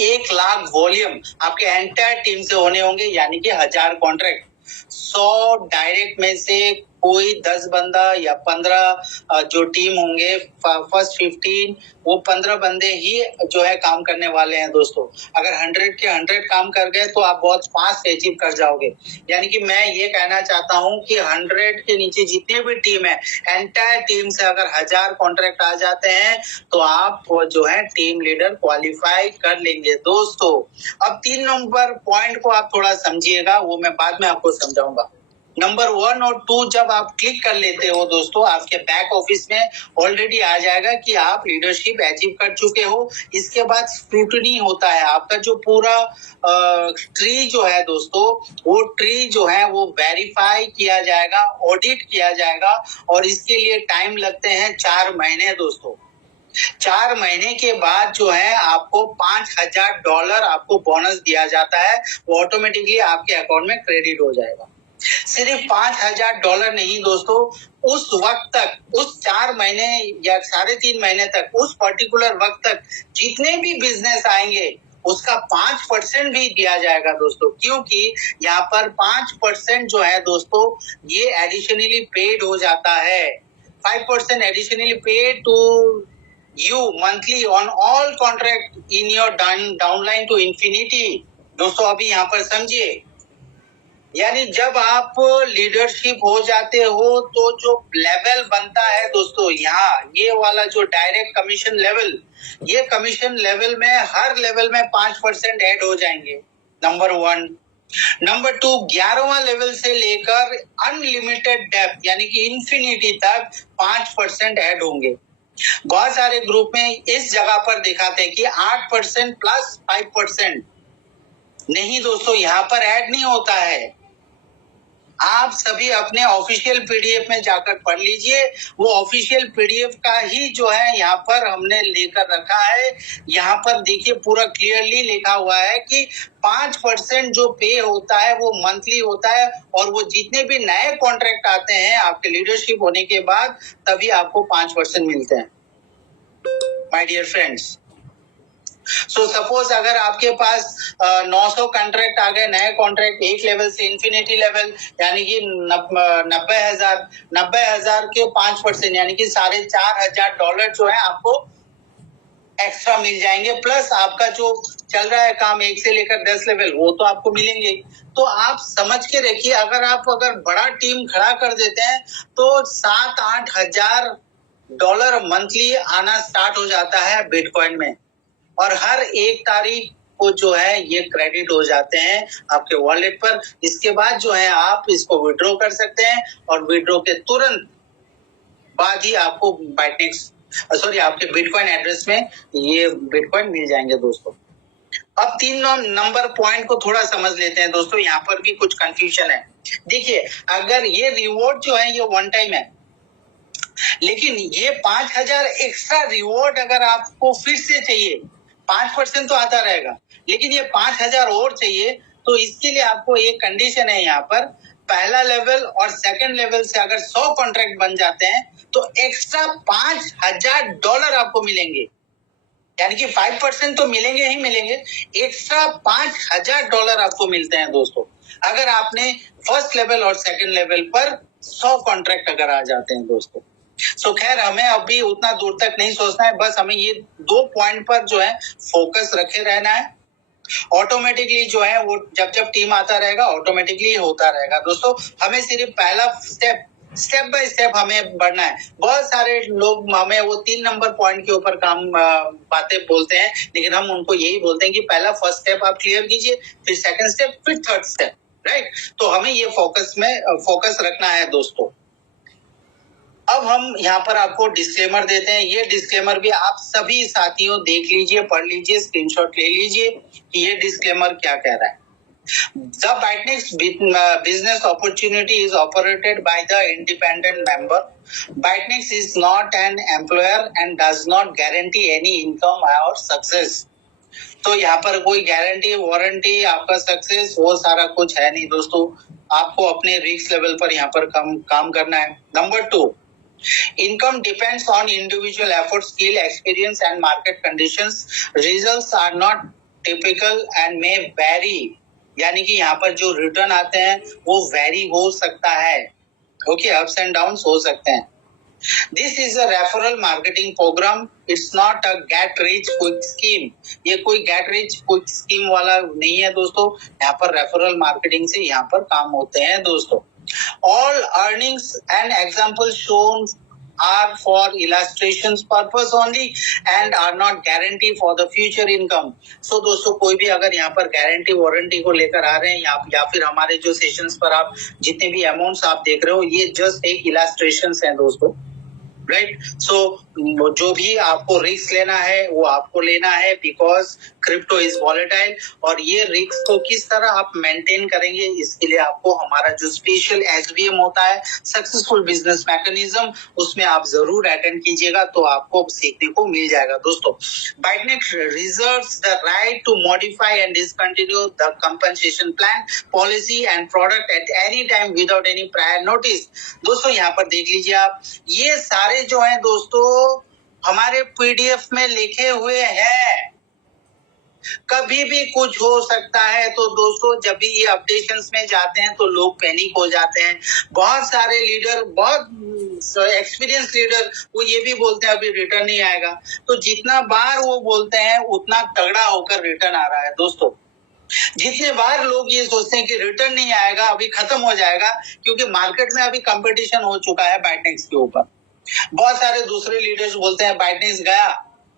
1 लाख वॉल्यूम आपके एंटायर टीम से होने होंगे, यानी कि 1000 कॉन्ट्रैक्ट। 100 डायरेक्ट में से कोई 10 बंदा या 15 जो टीम होंगे, फर्स्ट 15 वो 15 बंदे ही जो है काम करने वाले हैं दोस्तों। अगर 100 के 100 काम कर गए तो आप बहुत फास्ट अचीव कर जाओगे। यानी कि मैं ये कहना चाहता हूं कि 100 के नीचे जितने भी टीम है, एंटायर टीम से अगर 1000 कॉन्ट्रैक्ट आ जाते हैं तो आप जो है टीम लीडर क्वालिफाई कर लेंगे दोस्तों। अब 3 नंबर पॉइंट को आप थोड़ा समझिएगा, वो मैं बाद में आपको समझाऊंगा। नंबर 1 और 2 जब आप क्लिक कर लेते हो दोस्तों, आपके बैक ऑफिस में ऑलरेडी आ जाएगा कि आप लीडरशिप अचीव कर चुके हो। इसके बाद स्क्रूटनी होता है, आपका जो पूरा ट्री जो है दोस्तों, वो ट्री जो है वो वेरीफाई किया जाएगा, ऑडिट किया जाएगा, और इसके लिए टाइम लगते हैं 4 महीने दोस्तों। 4 महीने के बाद जो है आपको $5000 आपको बोनस दिया जाता है, वो ऑटोमेटिकली आपके अकाउंट में क्रेडिट हो जाएगा। सिर्फ $5000 नहीं दोस्तों, उस वक्त तक, उस 4 महीने या 3.5 महीने तक, उस पर्टिकुलर वक्त तक जितने भी बिजनेस आएंगे उसका 5% भी दिया जाएगा दोस्तों। क्योंकि यहाँ पर 5% जो है दोस्तों, ये एडिशनली पेड हो जाता है। 5% additionally paid to you monthly on all contract in your downline to infinity। दोस्तों अभी यहाँ पर समझिए, यानी जब आप लीडरशिप हो जाते हो तो जो लेवल बनता है दोस्तों, यहाँ ये वाला जो डायरेक्ट कमीशन लेवल, ये कमीशन लेवल में हर लेवल में 5% ऐड हो जाएंगे। नंबर 1। नंबर 2, 11वां लेवल से लेकर अनलिमिटेड डेप्थ यानी कि इंफिनिटी तक 5% ऐड होंगे। बहुत सारे ग्रुप में इस जगह पर दिखाते हैं कि 8% प्लस 5%। नहीं दोस्तों, यहाँ पर ऐड नहीं होता है। आप सभी अपने ऑफिशियल पीडीएफ में जाकर पढ़ लीजिए, वो ऑफिशियल पीडीएफ का ही जो है यहाँ पर हमने लेकर रखा है। यहाँ पर देखिए पूरा क्लियरली लिखा हुआ है कि 5% जो पे होता है वो मंथली होता है, और वो जितने भी नए कॉन्ट्रैक्ट आते हैं आपके लीडरशिप होने के बाद, तभी आपको 5% मिलते हैं my dear friends. So suppose अगर आपके पास 900 कॉन्ट्रैक्ट आ गए, नए कॉन्ट्रैक्ट एक लेवल से इंफिनिटी लेवल, यानी कि 90,000 के 5% यानी कि $4,500 जो है आपको एक्स्ट्रा मिल जाएंगे। प्लस आपका जो चल रहा है काम 1 से लेकर 10 लेवल, वो तो आपको मिलेंगे। तो आप समझ के रखिए, अगर बड़ा टीम खड़ा कर देते हैं तो 7-8 हजार डॉलर मंथली आना स्टार्ट हो जाता है बिटकॉइन में, और हर 1 तारीख को जो है ये क्रेडिट हो जाते हैं आपके वॉलेट पर। इसके बाद जो है आप इसको विड्रॉ कर सकते हैं, और विड्रॉ के तुरंत बाद ही आपको आपके बिटकॉइन एड्रेस में ये बिटकॉइन मिल जाएंगे दोस्तों। अब 3 नंबर पॉइंट को थोड़ा समझ लेते हैं दोस्तों, यहाँ पर भी कुछ कंफ्यूजन है। देखिए, अगर ये रिवॉर्ड जो है ये वन टाइम है, लेकिन ये 5000 एक्स्ट्रा रिवॉर्ड अगर आपको फिर से चाहिए, 5% तो आता रहेगा, लेकिन ये 5000 और चाहिए, तो इसके लिए आपको एक कंडीशन है यहाँ पर, पहला लेवल और सेकंड लेवल से अगर 100 कॉन्ट्रैक्ट बन जाते हैं तो एक्स्ट्रा $5000 आपको मिलेंगे। यानी कि 5% तो मिलेंगे ही मिलेंगे, एक्स्ट्रा $5000 आपको मिलते हैं दोस्तों, अगर आपने फर्स्ट लेवल और सेकंड लेवल पर 100 कॉन्ट्रैक्ट अगर आ जाते हैं दोस्तों। सो खैर, हमें अभी उतना दूर तक नहीं सोचना है, बस हमें ये 2 पॉइंट पर जो है फोकस रखे रहना है। ऑटोमेटिकली जो है वो जब टीम आता रहेगा ऑटोमेटिकली होता रहेगा दोस्तों। हमें सिर्फ पहला स्टेप बाय स्टेप हमें बढ़ना है। बहुत सारे लोग हमें वो 3 नंबर पॉइंट के ऊपर बातें बोलते हैं, लेकिन हम उनको यही बोलते हैं कि पहला फर्स्ट स्टेप आप क्लियर कीजिए, फिर सेकंड स्टेप, फिर थर्ड स्टेप, राइट। तो हमें ये फोकस रखना है दोस्तों। अब हम यहाँ पर आपको डिस्क्लेमर देते हैं। ये डिस्क्लेमर भी आप सभी साथियों देख लीजिए, पढ़ लीजिए, स्क्रीनशॉट ले लीजिए कि ये डिस्क्लेमर क्या कह रहा है। The ByteNext business opportunity is operated by the independent member. ByteNext is not an employer and does not guarantee any income or success. तो यहाँ पर कोई गारंटी वारंटी आपका सक्सेस वो सारा कुछ है नहीं दोस्तों। आपको अपने रिस्क लेवल पर यहाँ पर काम करना है। Number 2, income depends on individual effort, skill, experience and market conditions. Results are not typical and may vary. यानी कि यहाँ पर जो रिटर्न आते हैं वो वेरी हो सकता है। ओके, अप्स एंड डाउन हो सकते हैं। This is a referral marketing programme, it's not a get rich quick scheme. ये कोई गेट रिच क्विक स्कीम वाला नहीं है दोस्तों, यहाँ पर रेफरल मार्केटिंग से यहाँ पर काम होते हैं दोस्तों। All earnings and example shown are for illustrations purpose only and are not guarantee for the future income. So दोस्तों कोई भी अगर यहाँ पर गारंटी वारंटी को लेकर आ रहे हैं या फिर हमारे जो सेशंस पर आप जितने भी अमाउंट्स आप देख रहे हो, ये जस्ट एक इलास्ट्रेशंस हैं दोस्तों, राइट। सो जो भी आपको रिस्क लेना है वो आपको लेना है, बिकॉज क्रिप्टो इज वॉलेटाइल, और ये रिस्क को किस तरह आप मेंटेन करेंगे इसके लिए आपको हमारा जो स्पेशल एसबीएम होता है, सक्सेसफुल बिजनेस मैकेनिज्म, उसमें आप जरूर अटेंड कीजिएगा, तो आपको सीखने को मिल जाएगा दोस्तों। Bytenet reserves the right to modify and discontinue the compensation plan, policy and product at any time without any prior notice. दोस्तों यहाँ पर देख लीजिए आप, ये सारे जो है दोस्तों हमारे पीडीएफ में लिखे हुए हैं, कभी भी कुछ हो सकता है। तो दोस्तों जब भी ये अपडेशंस में जाते हैं तो लोग पैनिक हो जाते हैं। बहुत सारे लीडर, बहुत एक्सपीरियंस लीडर, वो ये भी बोलते हैं अभी रिटर्न नहीं आएगा। तो जितना बार वो बोलते हैं उतना तगड़ा होकर रिटर्न आ रहा है दोस्तों। जितने बार लोग ये सोचते हैं कि रिटर्न नहीं आएगा, अभी खत्म हो जाएगा, क्योंकि मार्केट में अभी कंपटीशन हो चुका है बाइटनेक्स के ऊपर। बहुत सारे दूसरे लीडर्स बोलते हैं बाइटनेक्स गया,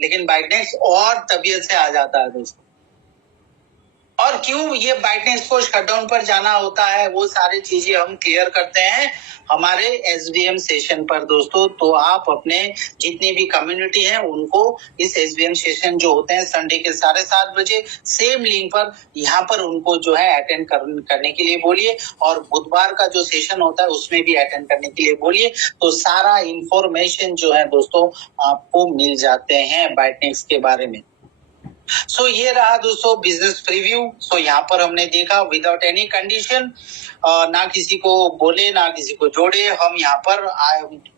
लेकिन बाइटनेक्स और तबीयत से आ जाता है दोस्तों। और क्यों ये बाइटनेक्स को शटडाउन पर जाना होता है, वो सारी चीजें हम क्लियर करते हैं हमारे एसबीएम सेशन पर दोस्तों। तो आप अपने जितनी भी कम्युनिटी है उनको इस एसबीएम सेशन जो होते हैं संडे के 7:30 बजे सेम लिंक पर, यहाँ पर उनको जो है अटेंड करने के लिए बोलिए, और बुधवार का जो सेशन होता है उसमें भी अटेंड करने के लिए बोलिए। तो सारा इंफॉर्मेशन जो है दोस्तों आपको मिल जाते हैं बाइटनेक्स के बारे में। सो ये रहा दोस्तों बिजनेस प्रीव्यू। सो यहाँ पर हमने देखा विदाउट एनी कंडीशन, ना किसी को बोले ना किसी को जोड़े, हम यहाँ पर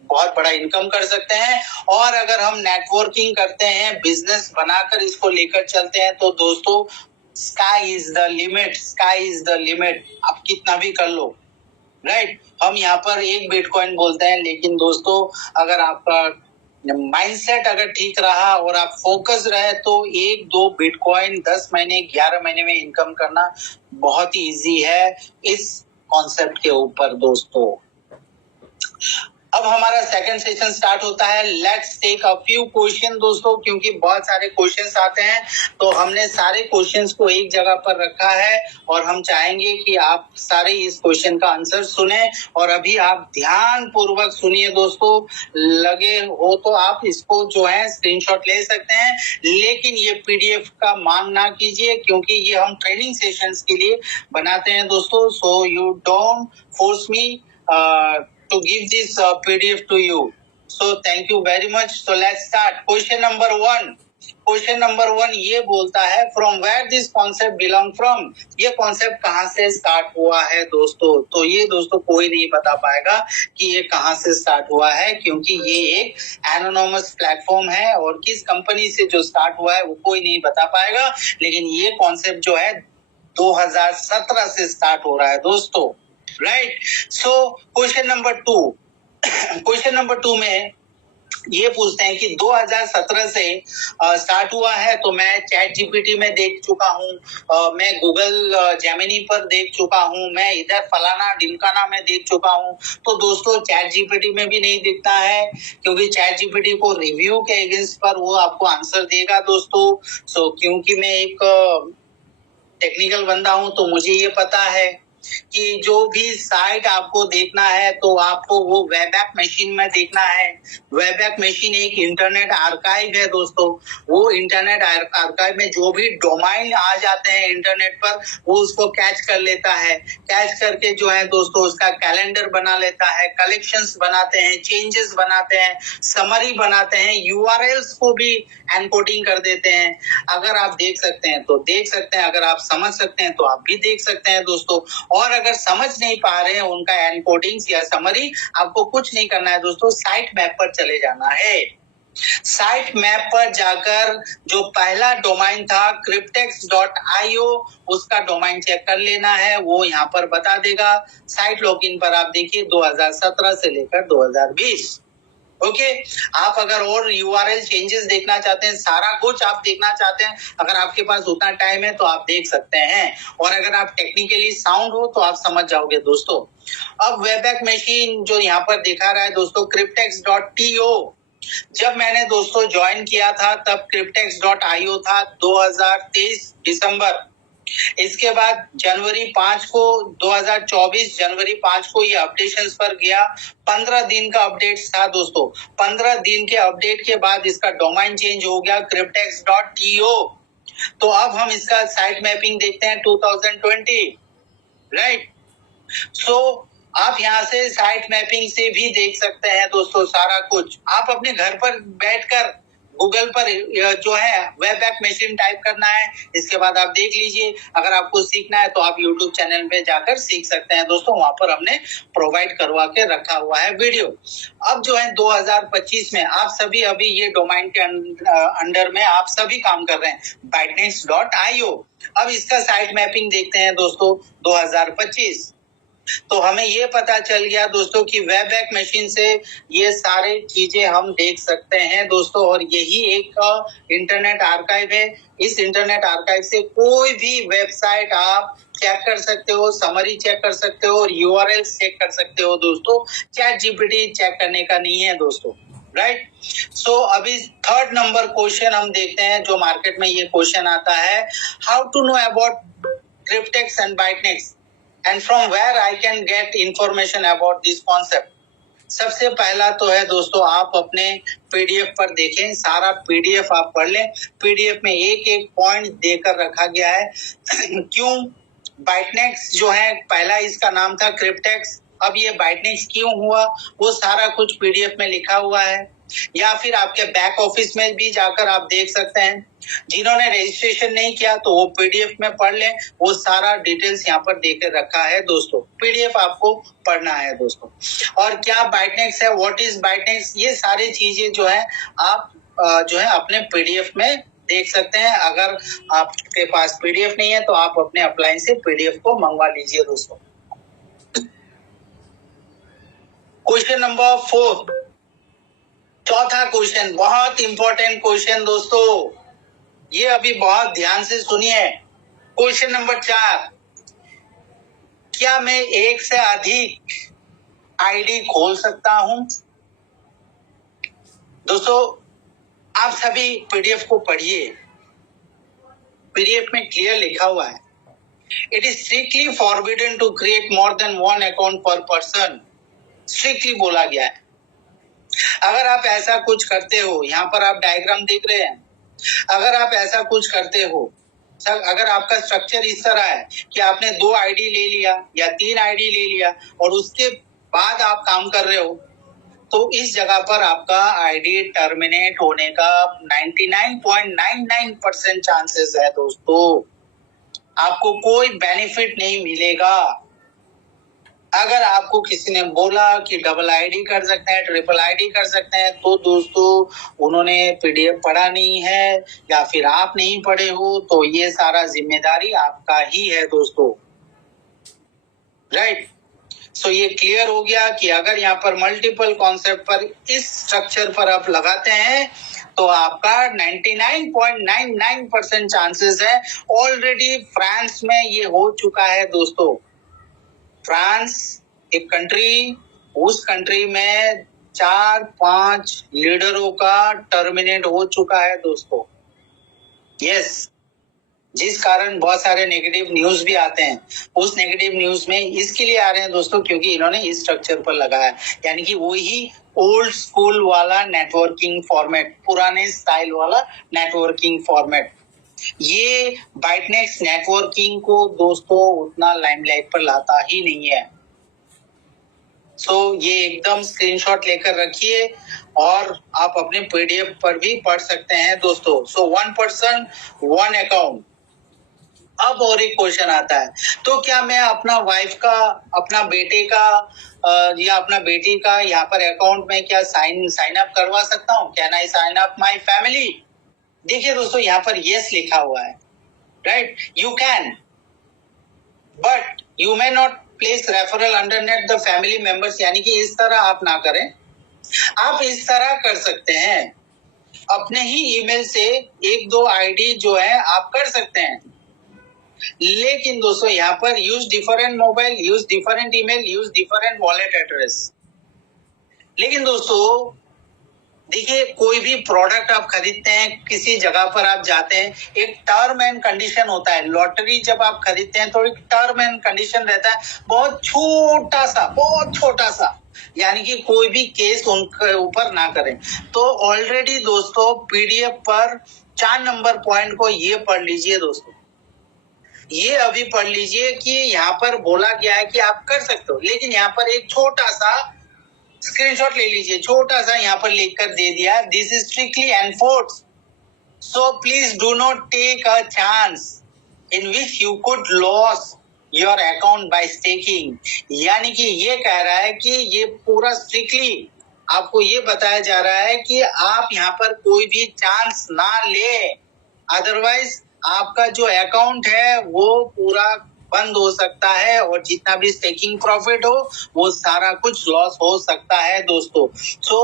बहुत बड़ा इनकम कर सकते हैं। और अगर हम नेटवर्किंग करते हैं, बिजनेस बनाकर इसको लेकर चलते हैं, तो दोस्तों sky is the limit, sky is the limit. आप कितना भी कर लो, राइट। हम यहाँ पर एक बिटकॉइन बोलते हैं, लेकिन दोस्तों अगर आपका माइंडसेट अगर ठीक रहा और आप फोकस रहे तो 1-2 बिटकॉइन 10 महीने 11 महीने में इनकम करना बहुत ही इजी है इस कॉन्सेप्ट के ऊपर दोस्तों। अब हमारा सेकंड सेशन स्टार्ट होता है। Let's take a few question दोस्तों, क्योंकि बहुत सारे क्वेश्चंस आते हैं, तो हमने सारे क्वेश्चंस को एक जगह पर रखा है, और हम चाहेंगे कि आप सारे इस क्वेश्चन का आंसर सुने। और अभी आप ध्यान पूर्वक सुनिए दोस्तों, लगे हो तो आप इसको जो है स्क्रीनशॉट ले सकते हैं, लेकिन ये पीडीएफ का मांग ना कीजिए, क्योंकि ये हम ट्रेनिंग सेशंस के लिए बनाते हैं दोस्तों। So you don't force me to give this PDF to you. So thank you very much. So let's start. Question number 1. Question number 1 ये बोलता है from where this concept belong from. ये concept कहाँ से start हुआ है दोस्तों? तो ये दोस्तों कोई नहीं बता पाएगा कि ये कहाँ से start हुआ है, क्योंकि ये एक anonymous platform है, और किस कंपनी से जो start हुआ है वो कोई नहीं बता पाएगा। लेकिन ये concept जो है 2017 से start हो रहा है दोस्तों, right. So question number 2, question number 2 में ये पूछते हैं कि 2017 से स्टार्ट हुआ है। तो मैं चैट जीपीटी में देख चुका हूँ, मैं गूगल जेमिनी पर देख चुका हूँ, मैं इधर फलाना ढिमकाना में देख चुका हूँ। तो दोस्तों चैट जीपीटी में भी नहीं दिखता है, क्योंकि चैट जीपीटी को रिव्यू के अगेंस्ट पर वो आपको आंसर देगा दोस्तों। सो क्योंकि मैं एक टेक्निकल बंदा हूँ, तो मुझे ये पता है कि जो भी साइट आपको देखना है तो आपको वो वेबएप मशीन में देखना है। वेबएप मशीन एक इंटरनेट आर्काइव है दोस्तों। वो इंटरनेट आर्काइव में जो भी डोमाइन आ जाते हैं इंटरनेट पर, वो उसको कैच कर लेता है। कैच करके जो है दोस्तों उसका कैलेंडर बना लेता है, कलेक्शंस बनाते हैं, चेंजेस बनाते हैं, समरी बनाते हैं, यूआरएल्स को भी एनकोडिंग कर देते हैं। अगर आप देख सकते हैं तो देख सकते हैं, अगर आप समझ सकते हैं तो आप भी देख सकते हैं दोस्तों। और अगर समझ नहीं पा रहे हैं उनका एनकोडिंग्स या समरी, आपको कुछ नहीं करना है दोस्तों, साइट मैप पर चले जाना है। साइट मैप पर जाकर जो पहला डोमाइन था cryptex.io उसका डोमाइन चेक कर लेना है, वो यहाँ पर बता देगा। साइट लॉगिन पर आप देखिए 2017 से लेकर 2020। ओके आप अगर और यूआरएल चेंजेस देखना चाहते हैं, सारा कुछ आप देखना चाहते हैं, अगर आपके पास उतना टाइम है तो आप देख सकते हैं, और अगर आप टेक्निकली साउंड हो तो आप समझ जाओगे दोस्तों। अब वेबएक मशीन जो यहाँ पर दिखा रहा है दोस्तों cryptex.to, जब मैंने दोस्तों ज्वाइन किया था तब cryptex.io था 2023 दिसंबर। इसके बाद जनवरी 5 को 2024 जनवरी 5 को ये अपडेशंस पर गया। 15 दिन का अपडेट था दोस्तों। 15 दिन के अपडेट के बाद इसका डोमाइन चेंज हो गया cryptex.to। तो अब हम इसका साइट मैपिंग देखते हैं 2020, राइट। सो आप यहाँ से साइट मैपिंग से भी देख सकते हैं दोस्तों सारा कुछ। आप अपने घर पर बैठकर गूगल पर जो है वेबएक मशीन टाइप करना है, इसके बाद आप देख लीजिए। अगर आपको सीखना है तो आप YouTube चैनल पे जाकर सीख सकते हैं दोस्तों, वहां पर हमने प्रोवाइड करवा के रखा हुआ है वीडियो। अब जो है 2025 में आप सभी अभी ये डोमाइन के अंडर में आप सभी काम कर रहे हैं bitnex.io। अब इसका साइट मैपिंग देखते हैं दोस्तों 2025। तो हमें ये पता चल गया दोस्तों कि वेबएक मशीन से ये सारे चीजें हम देख सकते हैं दोस्तों, और यही एक इंटरनेट आर्काइव है। इस इंटरनेट आर्काइव से कोई भी वेबसाइट आप चेक कर सकते हो, समरी चेक कर सकते हो और यूआरएल चेक कर सकते हो दोस्तों। चैट जीपीटी चेक करने का नहीं है दोस्तों, राइट। सो अभी थर्ड नंबर क्वेश्चन हम देखते हैं जो मार्केट में ये क्वेश्चन आता है, how to know about Cryptex and Bytenex and from where I can get information about this concept। सबसे पहला तो है दोस्तों आप अपने पीडीएफ पर देखें, सारा पीडीएफ आप पढ़ लें। पीडीएफ में एक एक पॉइंट देकर रखा गया है। क्यों बाइटनेक्स जो है, पहला इसका नाम था क्रिप्टेक्स, अब ये बाइटनेक्स क्यों हुआ वो सारा कुछ पीडीएफ में लिखा हुआ है, या फिर आपके बैक ऑफिस में भी जाकर आप देख सकते हैं। जिन्होंने रजिस्ट्रेशन नहीं किया तो वो पीडीएफ में पढ़ लें, वो सारा डिटेल्स यहाँ पर देकर रखा है दोस्तों। पीडीएफ आपको पढ़ना है दोस्तों। और क्या बाइटनेक्स है, व्हाट इज बाइटनेक्स, ये सारी चीजें जो है आप जो है अपने पीडीएफ में देख सकते हैं। अगर आपके पास पीडीएफ नहीं है तो आप अपने अप्लायंस से पीडीएफ को मंगवा लीजिए दोस्तों। क्वेश्चन नंबर 4, चौथा क्वेश्चन, बहुत इंपॉर्टेंट क्वेश्चन दोस्तों, ये अभी बहुत ध्यान से सुनिए। क्वेश्चन नंबर 4, क्या मैं एक से अधिक आईडी खोल सकता हूं? दोस्तों आप सभी पीडीएफ को पढ़िए, पीडीएफ में क्लियर लिखा हुआ है, it is strictly forbidden to create more than one account per person, strictly बोला गया है। अगर आप ऐसा कुछ करते हो, यहाँ पर आप डायग्राम देख रहे हैं, अगर आप ऐसा कुछ करते हो, अगर आपका स्ट्रक्चर इस तरह है कि आपने 2 आईडी ले लिया या 3 आईडी ले लिया और उसके बाद आप काम कर रहे हो, तो इस जगह पर आपका आईडी टर्मिनेट होने का 99.99% चांसेस है दोस्तों। आपको कोई बेनिफिट नहीं मिलेगा। अगर आपको किसी ने बोला कि डबल आईडी कर सकते हैं, ट्रिपल आईडी कर सकते हैं, तो दोस्तों उन्होंने पीडीएफ पढ़ा नहीं है या फिर आप नहीं पढ़े हो, तो ये सारा जिम्मेदारी आपका ही है दोस्तों, राइट। सो ये क्लियर हो गया कि अगर यहाँ पर मल्टीपल कॉन्सेप्ट पर इस स्ट्रक्चर पर आप लगाते हैं तो आपका 99.99% चांसेस है। ऑलरेडी फ्रांस में ये हो चुका है दोस्तों। फ्रांस एक कंट्री, उस कंट्री में 4-5 लीडरों का टर्मिनेट हो चुका है दोस्तों। यस, जिस कारण बहुत सारे नेगेटिव न्यूज भी आते हैं। उस नेगेटिव न्यूज में इसके लिए आ रहे हैं दोस्तों क्योंकि इन्होंने इस स्ट्रक्चर पर लगाया, यानी कि वही ओल्ड स्कूल वाला नेटवर्किंग फॉर्मेट, पुराने स्टाइल वाला नेटवर्किंग फॉर्मेट। ये बाइटनेक्स नेटवर्किंग को दोस्तों उतना लाइमलाइट पर लाता ही नहीं है। सो ये एकदम स्क्रीनशॉट लेकर रखिए और आप अपने पीडीएफ पर भी पढ़ सकते हैं दोस्तों। सो 1 पर्सन 1 अकाउंट, अब और एक क्वेश्चन आता है, तो क्या मैं अपना वाइफ का, अपना बेटे का या अपना बेटी का यहाँ पर अकाउंट में क्या साइन अप करवा सकता हूँ? Can I sign up my family? देखिए दोस्तों, यहाँ पर यस लिखा हुआ है, right? You can, but you may not place referral underneath the family members, यानी कि इस तरह आप ना करें। आप इस तरह कर सकते हैं, अपने ही ईमेल से एक दो आईडी जो है आप कर सकते हैं, लेकिन दोस्तों यहाँ पर use different mobile, use different email, use different wallet address. लेकिन दोस्तों देखिए, कोई भी प्रोडक्ट आप खरीदते हैं, किसी जगह पर आप जाते हैं, एक टर्म एंड कंडीशन होता है। लॉटरी जब आप खरीदते हैं तो एक टर्म एंड कंडीशन रहता है, बहुत छोटा सा, यानी कि कोई भी केस उनके ऊपर ना करें। तो ऑलरेडी दोस्तों पीडीएफ पर 4 नंबर पॉइंट को ये पढ़ लीजिए दोस्तों, ये अभी पढ़ लीजिए कि यहाँ पर बोला गया है कि आप कर सकते हो, लेकिन यहाँ पर एक छोटा सा स्क्रीनशॉट ले लीजिए, छोटा सा यहाँ पर लिख कर दे दिया, this is strictly enforced, so please do not take a chance in which you could lose your account by staking. यानी कि ये कह रहा है कि ये पूरा स्ट्रिक्टली आपको ये बताया जा रहा है कि आप यहाँ पर कोई भी चांस ना ले, अदरवाइज आपका जो अकाउंट है वो पूरा बंद हो सकता है और जितना भी स्टेकिंग प्रॉफिट हो वो सारा कुछ लॉस हो सकता है दोस्तों। So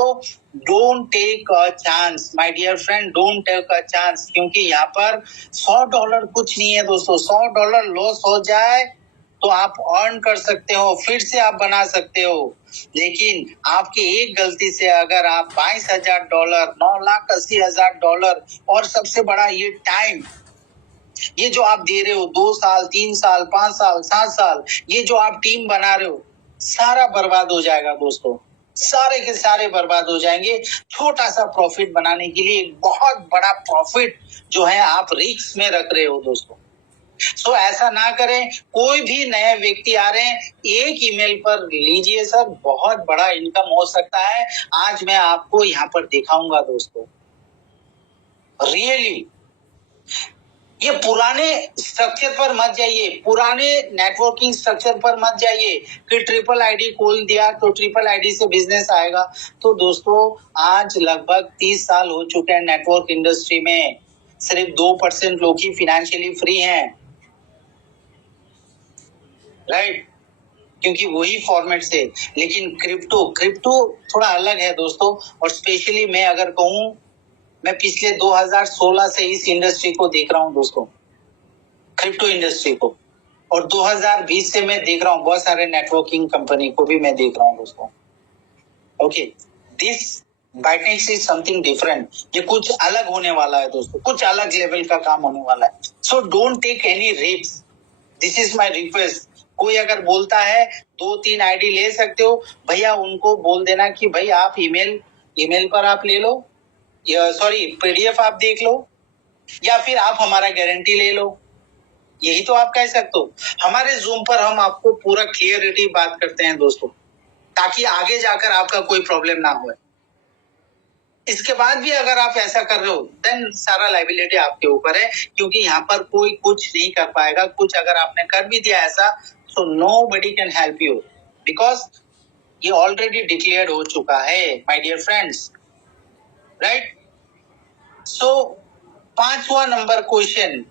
don't take a chance my dear friend, don't take a chance, क्योंकि यहाँ पर $100 कुछ नहीं है दोस्तों। $100 लॉस हो जाए तो आप अर्न कर सकते हो, फिर से आप बना सकते हो, लेकिन आपकी एक गलती से अगर आप $22,000, $9,80,000 और सबसे बड़ा ये टाइम, ये जो आप दे रहे हो 2 साल, 3 साल, 5 साल, 7 साल, ये जो आप टीम बना रहे हो, सारा बर्बाद हो जाएगा दोस्तों, सारे के सारे बर्बाद हो जाएंगे। छोटा सा प्रॉफिट बनाने के लिए बहुत बड़ा प्रॉफिट जो है आप रिस्क में रख रहे हो दोस्तों। सो ऐसा ना करें। कोई भी नए व्यक्ति आ रहे हैं, एक ईमेल पर लीजिए सर, बहुत बड़ा इनकम हो सकता है। आज मैं आपको यहाँ पर दिखाऊंगा दोस्तों, रियली ये पुराने स्ट्रक्चर पर मत जाइए, पुराने नेटवर्किंग स्ट्रक्चर पर मत जाइए कि ट्रिपल आईडी खोल दिया तो ट्रिपल आईडी से बिजनेस आएगा। तो दोस्तों आज लगभग 30 साल हो चुके हैं नेटवर्क इंडस्ट्री में, सिर्फ 2% लोग ही फाइनेंशियली फ्री हैं, राइट? क्योंकि वही फॉर्मेट से। लेकिन क्रिप्टो थोड़ा अलग है दोस्तों, और स्पेशली मैं अगर कहूं, मैं पिछले 2016 से इस इंडस्ट्री को देख रहा हूं दोस्तों, क्रिप्टो इंडस्ट्री को, और 2020 से मैं देख रहा हूं बहुत सारे नेटवर्किंग कंपनी को भी मैं देख रहा हूं दोस्तों। Okay, this Bytenex is something different, ये कुछ अलग होने वाला है दोस्तों, कुछ अलग लेवल का काम होने वाला है। So don't take any risk, this is my request. कोई अगर बोलता है 2-3 आईडी ले सकते हो, भैया उनको बोल देना कि भाई आप ईमेल पर आप ले लो, सॉरी पीडीएफ आप देख लो, या फिर आप हमारा गारंटी ले लो, यही तो आप कह सकते हो। हमारे जूम पर हम आपको पूरा क्लियरिटी बात करते हैं दोस्तों, ताकि आगे जाकर आपका कोई प्रॉब्लम ना हो। इसके बाद भी अगर आप ऐसा कर रहे हो, देन सारा लाइबिलिटी आपके ऊपर है, क्योंकि यहाँ पर कोई कुछ नहीं कर पाएगा। कुछ अगर आपने कर भी दिया ऐसा, so nobody can help you, because ये ऑलरेडी डिक्लेयर हो चुका है my dear friends, right? So 5वां number question,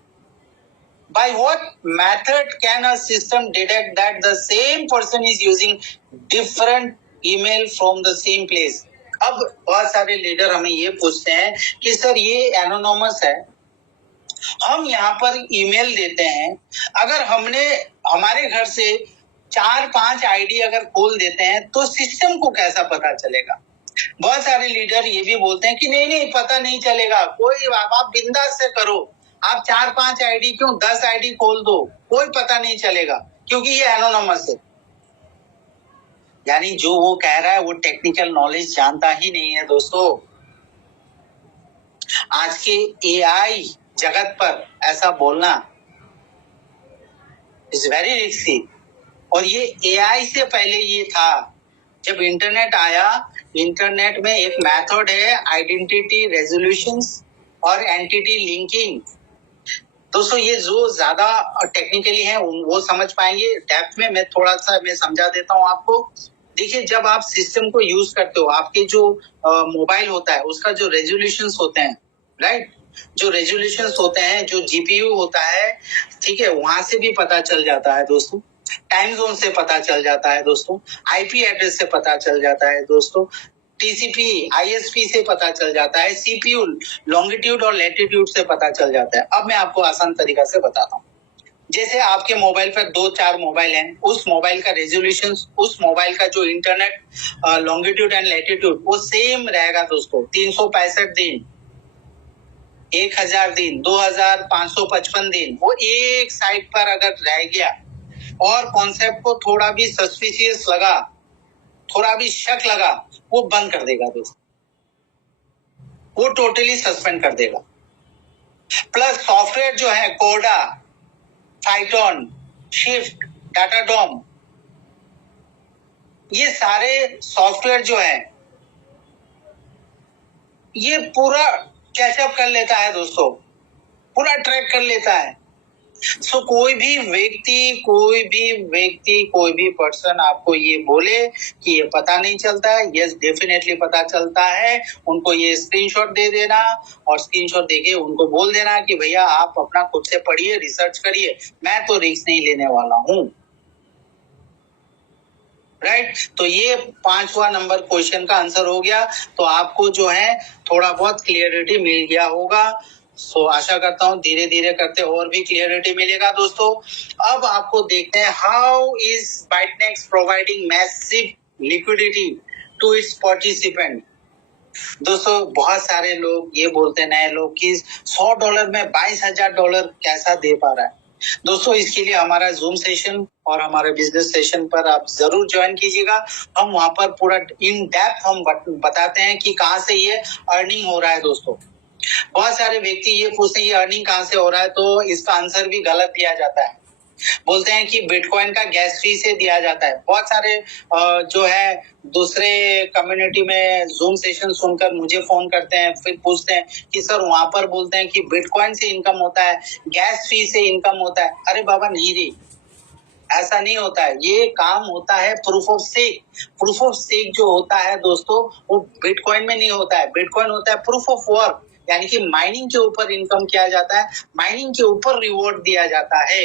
by what method can a system detect that the same person is using different email from the same place? अब बहुत सारे leader हमें ये पूछते हैं कि सर ये एनोनिमस है, हम यहाँ पर ईमेल देते हैं, अगर हमने हमारे घर से 4-5 आईडी अगर खोल देते हैं तो सिस्टम को कैसा पता चलेगा? बहुत सारे लीडर ये भी बोलते हैं कि नहीं पता नहीं चलेगा, कोई आप बिंदास से करो, आप 4-5 आईडी क्यों 10 आईडी खोल दो, कोई पता नहीं चलेगा, क्योंकि ये एनोनिमस है। यानी जो वो कह रहा है वो टेक्निकल नॉलेज जानता ही नहीं है दोस्तों। आज के एआई जगत पर ऐसा बोलना इज वेरी रिस्की, और ये एआई से पहले ये था। जब इंटरनेट आया, इंटरनेट में एक मेथड है आइडेंटिटी रेजोल्यूशंस और एंटिटी लिंकिंग। दोस्तों ये जो ज्यादा टेक्निकली है वो समझ पाएंगे डेप्थ में, मैं थोड़ा सा मैं समझा देता हूँ आपको। देखिए, जब आप सिस्टम को यूज करते हो, आपके जो मोबाइल होता है उसका जो रेजोल्यूशंस होते हैं, राइट, जो रेजोल्यूशंस होते हैं, जो जीपीयू होता है, ठीक है, वहां से भी पता चल जाता है दोस्तों, टाइम जोन से पता चल जाता है दोस्तों, आईपी एड्रेस से पता चल जाता है दोस्तों, टीसीपी आईएसपी से पता चल जाता है, सीपीयू लॉन्गिट्यूड और लैटिट्यूड से पता चल जाता है। अब मैं आपको आसान तरीका से बताता हूँ। जैसे आपके मोबाइल पर 2-4 मोबाइल हैं, उस मोबाइल का रेजोल्यूशन, उस मोबाइल का जो इंटरनेट लॉन्गिट्यूड एंड लैटिट्यूड वो सेम रहेगा दोस्तों। 365 दिन, 1000 दिन, 2555 दिन, वो एक साइड पर अगर रह गया और कॉन्सेप्ट को थोड़ा भी सस्पिशियस लगा, थोड़ा भी शक लगा, वो बंद कर देगा दोस्तों, वो टोटली सस्पेंड कर देगा। प्लस सॉफ्टवेयर जो है कोडा, फाइटॉन, शिफ्ट, डाटाडॉम, ये सारे सॉफ्टवेयर जो है ये पूरा कैचअप कर लेता है दोस्तों, पूरा ट्रैक कर लेता है। सो कोई भी व्यक्ति कोई भी पर्सन आपको ये बोले कि ये पता नहीं चलता है, यस डेफिनेटली पता चलता है। उनको ये स्क्रीनशॉट दे देना और स्क्रीनशॉट देके उनको बोल देना कि भैया आप अपना खुद से पढ़िए, रिसर्च करिए, मैं तो रिस्क नहीं लेने वाला हूं, राइट। तो ये 5वां नंबर क्वेश्चन का आंसर हो गया। तो आपको जो है थोड़ा बहुत क्लियरिटी मिल गया होगा। सो आशा करता हूँ धीरे धीरे करते और भी क्लियरिटी मिलेगा दोस्तों। अब आपको देखते हैं how is Bytenex providing massive liquidity to its participant. दोस्तों बहुत सारे लोग ये बोलते हैं, नए लोग, कि $100 में $22,000 कैसा दे पा रहा है। दोस्तों इसके लिए हमारा जूम सेशन और हमारे बिजनेस सेशन पर आप जरूर ज्वाइन कीजिएगा। हम वहां पर पूरा इन डेप्थ हम बताते हैं कि कहाँ से ये अर्निंग हो रहा है दोस्तों। बहुत सारे व्यक्ति ये पूछते हैं ये अर्निंग कहाँ से हो रहा है, तो इसका आंसर भी गलत दिया जाता है। बोलते हैं कि बिटकॉइन का गैस फी से दिया जाता है। बहुत सारे जो है दूसरे कम्युनिटी में जूम सेशन सुनकर मुझे फोन करते हैं, फिर पूछते हैं कि सर वहां पर बोलते हैं कि बिटकॉइन से इनकम होता है, गैस फी से इनकम होता है। अरे बाबा नहीं रे, ऐसा नहीं होता है। ये काम होता है proof of stake. Proof of stake जो होता है दोस्तों वो बिटकॉइन में नहीं होता है। बिटकॉइन होता है प्रूफ ऑफ वर्क, यानी कि माइनिंग के ऊपर इनकम किया जाता है, माइनिंग के ऊपर रिवॉर्ड दिया जाता है।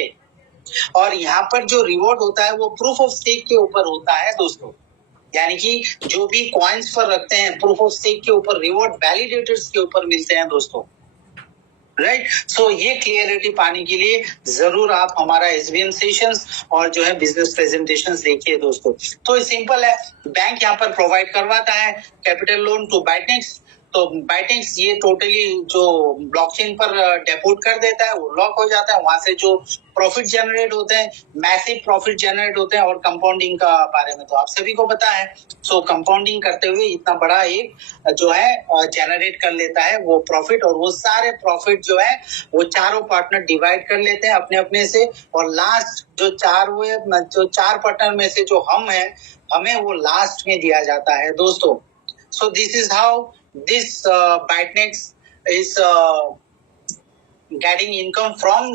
और यहाँ पर जो रिवॉर्ड होता है वो प्रूफ ऑफ स्टेक के ऊपर होता है दोस्तों, यानी कि जो भी कॉइन्स पर रखते हैं प्रूफ ऑफ स्टेक के ऊपर रिवॉर्ड वैलिडेटर्स के ऊपर मिलते हैं दोस्तों, राइट। सो ये क्लियरिटी पाने के लिए जरूर आप हमारा एसबीएम सेशंस और जो है बिजनेस प्रेजेंटेशंस देखिए दोस्तों। तो सिंपल है, बैंक यहाँ पर प्रोवाइड करवाता है कैपिटल लोन टू बाइटनेक्स। तो बाइटनेक्स ये टोटली जो ब्लॉकचेन पर डेपोट कर देता है, वो लॉक हो जाता है। वहां से जो प्रॉफिट जनरेट होते हैं, मैसिव प्रॉफिट जनरेट होते हैं। और कंपाउंडिंग का बारे में तो आप सभी को पता है। सो कंपाउंडिंग करते हुए इतना बड़ा एक जो है जनरेट कर लेता है वो प्रॉफिट, और वो सारे प्रॉफिट जो है वो चारों पार्टनर डिवाइड कर लेते हैं अपने अपने से। और लास्ट जो चार पार्टनर में से जो हम है, हमें वो लास्ट में दिया जाता है दोस्तों। So this is how this Bitnex is getting income from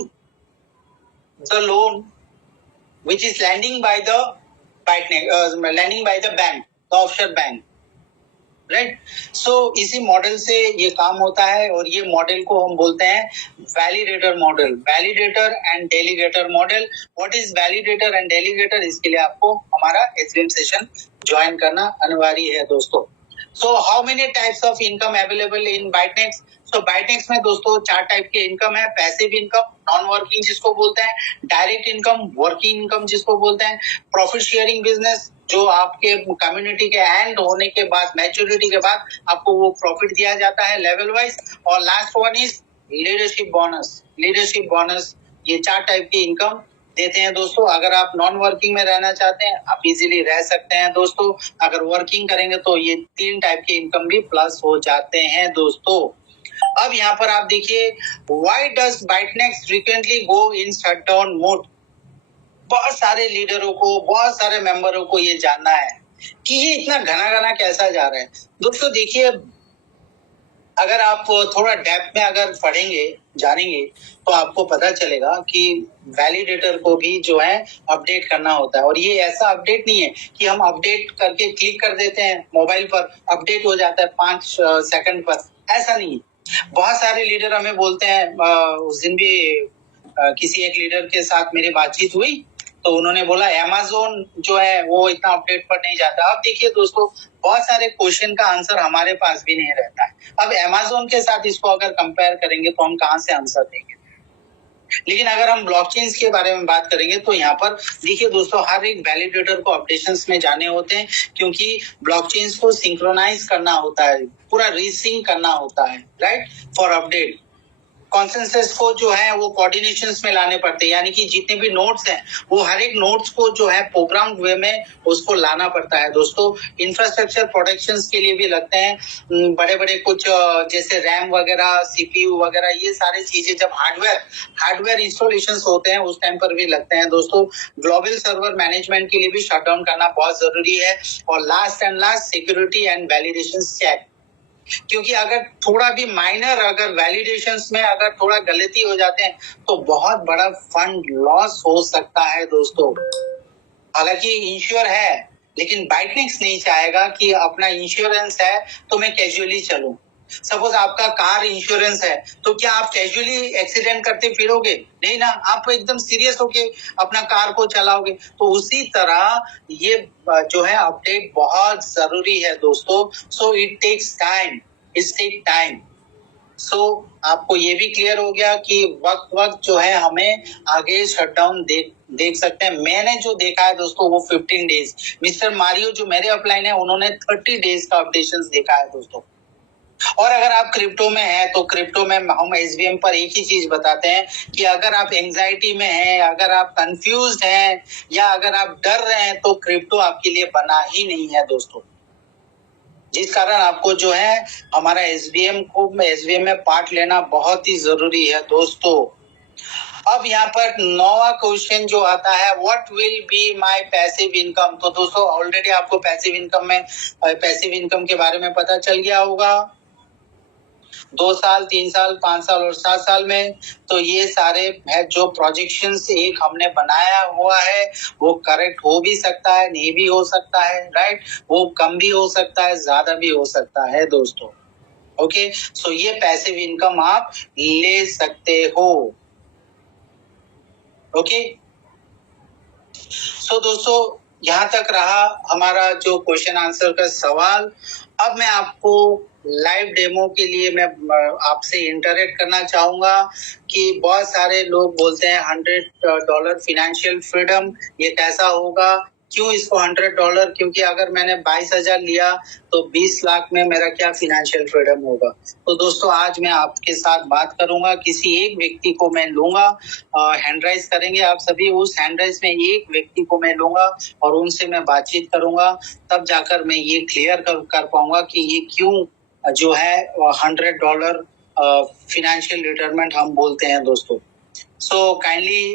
the loan which is lending by the Bitnex, lending by the bank, the offshore bank, right. So इसी मॉडल से ये काम होता है, और ये मॉडल को हम बोलते हैं validator model, validator and delegator model. What is validator and delegator, इसके लिए आपको हमारा एसबीएम सेशन ज्वाइन करना अनिवार्य है दोस्तों। So how many types of income available in Bitnex? So Bitnex में दोस्तों 4 टाइप के इनकम है। पैसिव इनकम, नॉन वर्किंग जिसको बोलते हैं, डायरेक्ट इनकम, वर्किंग इनकम जिसको बोलते हैं, प्रॉफिट शेयरिंग बिजनेस जो आपके कम्युनिटी के एंड होने के बाद, मैच्योरिटी के बाद आपको वो प्रॉफिट दिया जाता है लेवल वाइज। और last one is leadership bonus. Leadership bonus, ये 4 टाइप की इनकम देते हैं दोस्तों। अगर आप नॉन वर्किंग में रहना चाहते हैं आप इजीली रह सकते हैं दोस्तों। अगर वर्किंग करेंगे तो ये 3 टाइप के इनकम भी प्लस हो जाते हैं दोस्तों। अब यहाँ पर आप देखिए, why does Bytenex frequently go in shutdown mode. बहुत सारे लीडरों को, बहुत सारे मेंबरों को ये जानना है कि ये इतना घना घना कैसा जा रहा है। दोस्तों देखिए, अगर आप थोड़ा डेप्थ में अगर पढ़ेंगे जानेंगे तो आपको पता चलेगा कि वैलिडेटर को भी जो है अपडेट करना होता है। और ये ऐसा अपडेट नहीं है कि हम अपडेट करके क्लिक कर देते हैं मोबाइल पर, अपडेट हो जाता है 5 सेकंड पर, ऐसा नहीं है। बहुत सारे लीडर हमें बोलते हैं, उस दिन भी किसी एक लीडर के साथ मेरी बातचीत हुई तो उन्होंने बोला अमेज़न जो है वो इतना अपडेट पर नहीं जाता। अब देखिए दोस्तों, बहुत सारे क्वेश्चन का आंसर हमारे पास भी नहीं रहता है। अब अमेज़न के साथ इसको अगर कंपेयर करेंगे तो हम कहां से आंसर देंगे? लेकिन अगर हम ब्लॉकचेन के बारे में बात करेंगे तो यहाँ पर देखिए दोस्तों, हर एक वैलिडेटर को अपडेशंस में जाने होते हैं, क्योंकि ब्लॉकचेन को सिंक्रोनाइज करना होता है, पूरा रीसिंक करना होता है, राइट, फॉर अपडेट। कॉन्सेंसस को जो है वो कोऑर्डिनेशंस में लाने पड़ते हैं, यानी कि जितने भी नोड्स हैं वो हर एक नोड्स को जो है प्रोग्राम वे में उसको लाना पड़ता है दोस्तों। इंफ्रास्ट्रक्चर प्रोटेक्शंस के लिए भी लगते हैं बड़े बड़े कुछ जैसे रैम वगैरह, सीपीयू वगैरह, ये सारी चीजें जब हार्डवेयर इंस्टॉलेशन होते हैं उस टाइम पर भी लगते हैं दोस्तों। ग्लोबल सर्वर मैनेजमेंट के लिए भी शटडाउन करना बहुत जरूरी है। और last security and validation check, क्योंकि अगर थोड़ा भी माइनर अगर वैलिडेशंस में अगर थोड़ा गलती हो जाते हैं तो बहुत बड़ा फंड लॉस हो सकता है दोस्तों। हालांकि इंश्योर है, लेकिन बाइटनेक्स नहीं चाहेगा कि अपना इंश्योरेंस है तो मैं कैजुअली चलूं। सपोज आपका कार इंश्योरेंस है तो क्या आप कैजुअली एक्सीडेंट करते फिरोगे? नहीं ना, आप एकदम सीरियस होके अपना कार को चलाओगे। तो उसी तरह ये जो है अपडेट बहुत जरूरी है दोस्तों। So it takes time. So आपको ये भी क्लियर हो गया कि वक्त जो है हमें आगे शटडाउन देख सकते हैं। मैंने जो देखा है दोस्तों वो 15 डेज, मिस्टर मारियो जो मेरे अपलाइन है उन्होंने 30 डेज का अपडेशन देखा है दोस्तों। और अगर आप क्रिप्टो में हैं तो क्रिप्टो में हम एसबीएम पर एक ही चीज बताते हैं कि अगर आप एंजाइटी में हैं, अगर आप कंफ्यूज्ड हैं या अगर आप डर रहे हैं तो क्रिप्टो आपके लिए बना ही नहीं है दोस्तों। जिस कारण आपको जो है हमारा एसबीएम में पार्ट लेना बहुत ही जरूरी है दोस्तों। अब यहाँ पर 9वां क्वेश्चन जो आता है, what will be my passive income. तो दोस्तों ऑलरेडी आपको पैसिव इनकम के बारे में पता चल गया होगा। 2 साल, 3 साल, 5 साल और 7 साल में, तो ये सारे है जो प्रोजेक्शंस एक हमने बनाया हुआ है वो करेक्ट हो भी सकता है, नहीं भी हो सकता है, राइट, वो कम भी हो सकता है, ज्यादा भी हो सकता है दोस्तों। ओके, सो ये पैसिव इनकम आप ले सकते हो। ओके, सो दोस्तों यहाँ तक रहा हमारा जो क्वेश्चन आंसर का सवाल। अब मैं आपको लाइव डेमो के लिए मैं आपसे इंटरेक्ट करना चाहूंगा कि बहुत सारे लोग बोलते हैं $100 फाइनेंशियल फ्रीडम, ये कैसा होगा, क्यों इसको $100? क्योंकि अगर मैंने 22,000 लिया तो 20 लाख में मेरा क्या फाइनेंशियल फ्रीडम होगा। तो दोस्तों आज मैं आपके साथ बात करूंगा, किसी एक व्यक्ति को मैं लूंगा, हैंड राइज करेंगे आप सभी, उस हैंड राइज में एक व्यक्ति को मैं लूंगा और उनसे मैं बातचीत करूंगा, तब जाकर मैं ये क्लियर कर पाऊंगा कि ये क्यों जो है $100 फाइनेंशियल रिटायरमेंट हम बोलते हैं दोस्तों। सो काइंडली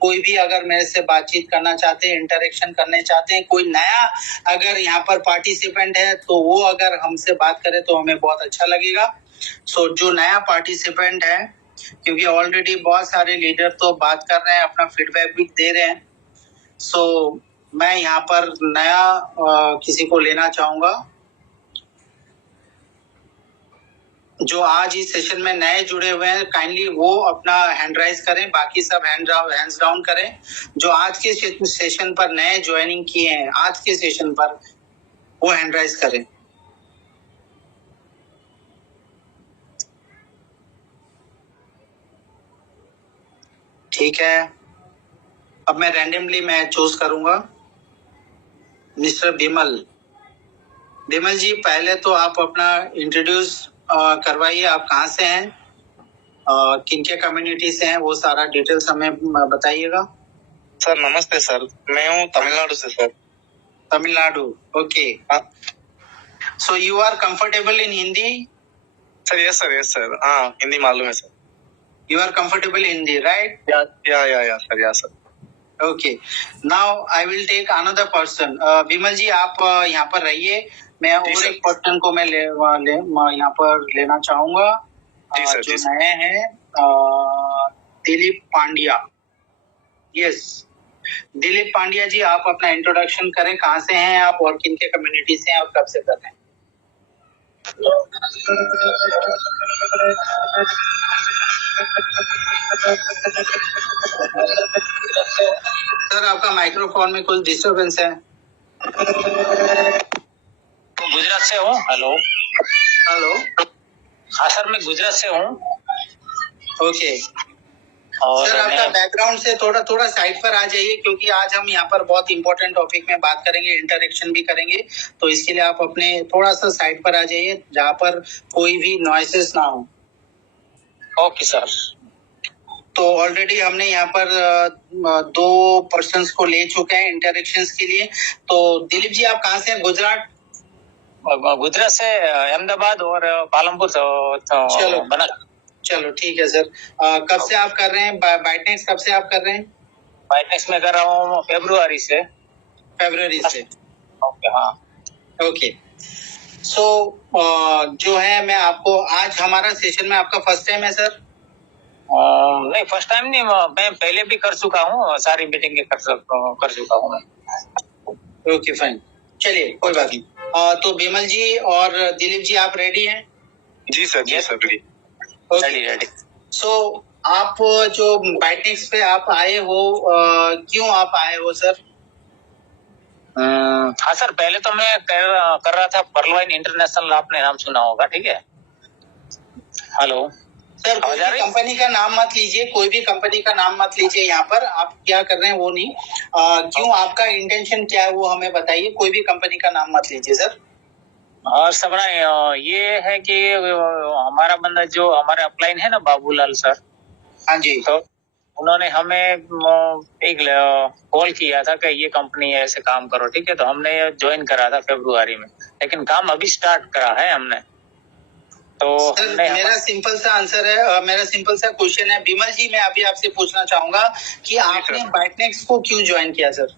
कोई भी अगर मेरे से बातचीत करना चाहते हैं, इंटरेक्शन करने चाहते हैं, कोई नया अगर यहाँ पर पार्टिसिपेंट है तो वो अगर हमसे बात करे तो हमें बहुत अच्छा लगेगा। सो जो नया पार्टिसिपेंट है, क्योंकि ऑलरेडी बहुत सारे लीडर तो बात कर रहे हैं, अपना फीडबैक भी दे रहे हैं, सो मैं यहाँ पर नया किसी को लेना चाहूंगा जो आज इस सेशन में नए जुड़े हुए हैं। काइंडली वो अपना हैंड राइज करें, बाकी सब हैंड्स डाउन करें। जो आज के सेशन पर नए ज्वाइनिंग किए हैं, आज के सेशन पर वो हैंड राइज करें। ठीक है, अब मैं रैंडमली मैं चूज करूंगा मिस्टर विमल जी। पहले तो आप अपना इंट्रोड्यूस करवाइए, आप कहाँ से हैं, किनके कम्युनिटी से हैं, वो सारा डिटेल्स हमें बताइएगा। सर नमस्ते सर, मैं हूँ तमिलनाडु से sir. Tamil Nadu, okay. So you are comfortable in Hindi? Sir yes sir, हाँ हिंदी मालूम है sir. You are comfortable in Hindi, right? Yeah sir, yeah sir. Okay, now I will take another person. Vimal ji आप यहाँ पर रहिए, मैं जी और सर। एक पर्सन को मैं यहाँ पर लेना चाहूंगा जी सर, जो जी सर। नए हैं, दिलीप पांड्या। यस, दिलीप पांड्या जी आप अपना इंट्रोडक्शन करें, कहाँ से हैं आप और किन के कम्युनिटी से हैं और कब से कर रहे हैं? सर आपका माइक्रोफोन में कुछ डिस्टरबेंस है। तो गुजरात से हूँ। हेलो हेलो, हाँ सर, मैं गुजरात से हूँ। ओके और सर आपका बैकग्राउंड से थोड़ा साइड पर आ जाइए, क्योंकि आज हम यहाँ पर बहुत इंपॉर्टेंट टॉपिक में बात करेंगे, इंटरेक्शन भी करेंगे, तो इसके लिए आप अपने थोड़ा सा साइड पर आ जाइए जहाँ पर कोई भी नॉइसेस ना हो। Okay sir. तो ऑलरेडी हमने यहाँ पर 2 पर्सन्स को ले चुके हैं इंटरेक्शंस के लिए। तो दिलीप जी आप कहाँ से हैं? गुजरात? गुजरात से अहमदाबाद और पालमपुर चलो। बना। चलो ठीक है सर। कब से आप कर रहे हैं बाइटनेक्स? कब से आप कर रहे हैं? बाइटनेक्स में कर रहा हूँ फरवरी से। फरवरी से। ओके हाँ। ओके सो जो है मैं आपको आज हमारा सेशन में आपका फर्स्ट टाइम है सर? नहीं फर्स्ट टाइम नहीं, मैं पहले भी कर चुका हूँ, सारी मीटिंग कर चुका हूँ मैं। ओके फाइन, चलिए कोई बात नहीं। तो विमल जी और दिलीप जी आप रेडी हैं? जी सर, जी सर। रेडी। सो आप जो बाइटनेक्स पे आप आए हो, क्यों आप आए हो सर? हाँ सर, पहले तो मैं कर रहा था पर्लवाइन इंटरनेशनल, आपने नाम सुना होगा, ठीक है। हेलो सर कोई भी कंपनी का नाम मत लीजिए, कोई भी कंपनी का नाम मत लीजिए, यहाँ पर आप क्या कर रहे हैं वो नहीं। क्यों, आपका इंटेंशन क्या है वो हमें बताइए, कोई भी कंपनी का नाम मत लीजिए सर। और सबना ये है कि हमारा बंदा जो हमारे अपलाइन है ना, बाबूलाल सर, हाँ जी, तो उन्होंने हमें एक कॉल किया था कि ये कंपनी है, ऐसे काम करो, ठीक है। तो हमने ज्वाइन करा था फरवरी में, लेकिन काम अभी स्टार्ट करा है हमने। तो सर मेरा सिंपल सा आंसर है, मेरा सिंपल सा क्वेश्चन है विमल जी, मैं अभी आपसे पूछना चाहूंगा कि आपने बाइटनेक्स को क्यों ज्वाइन किया सर?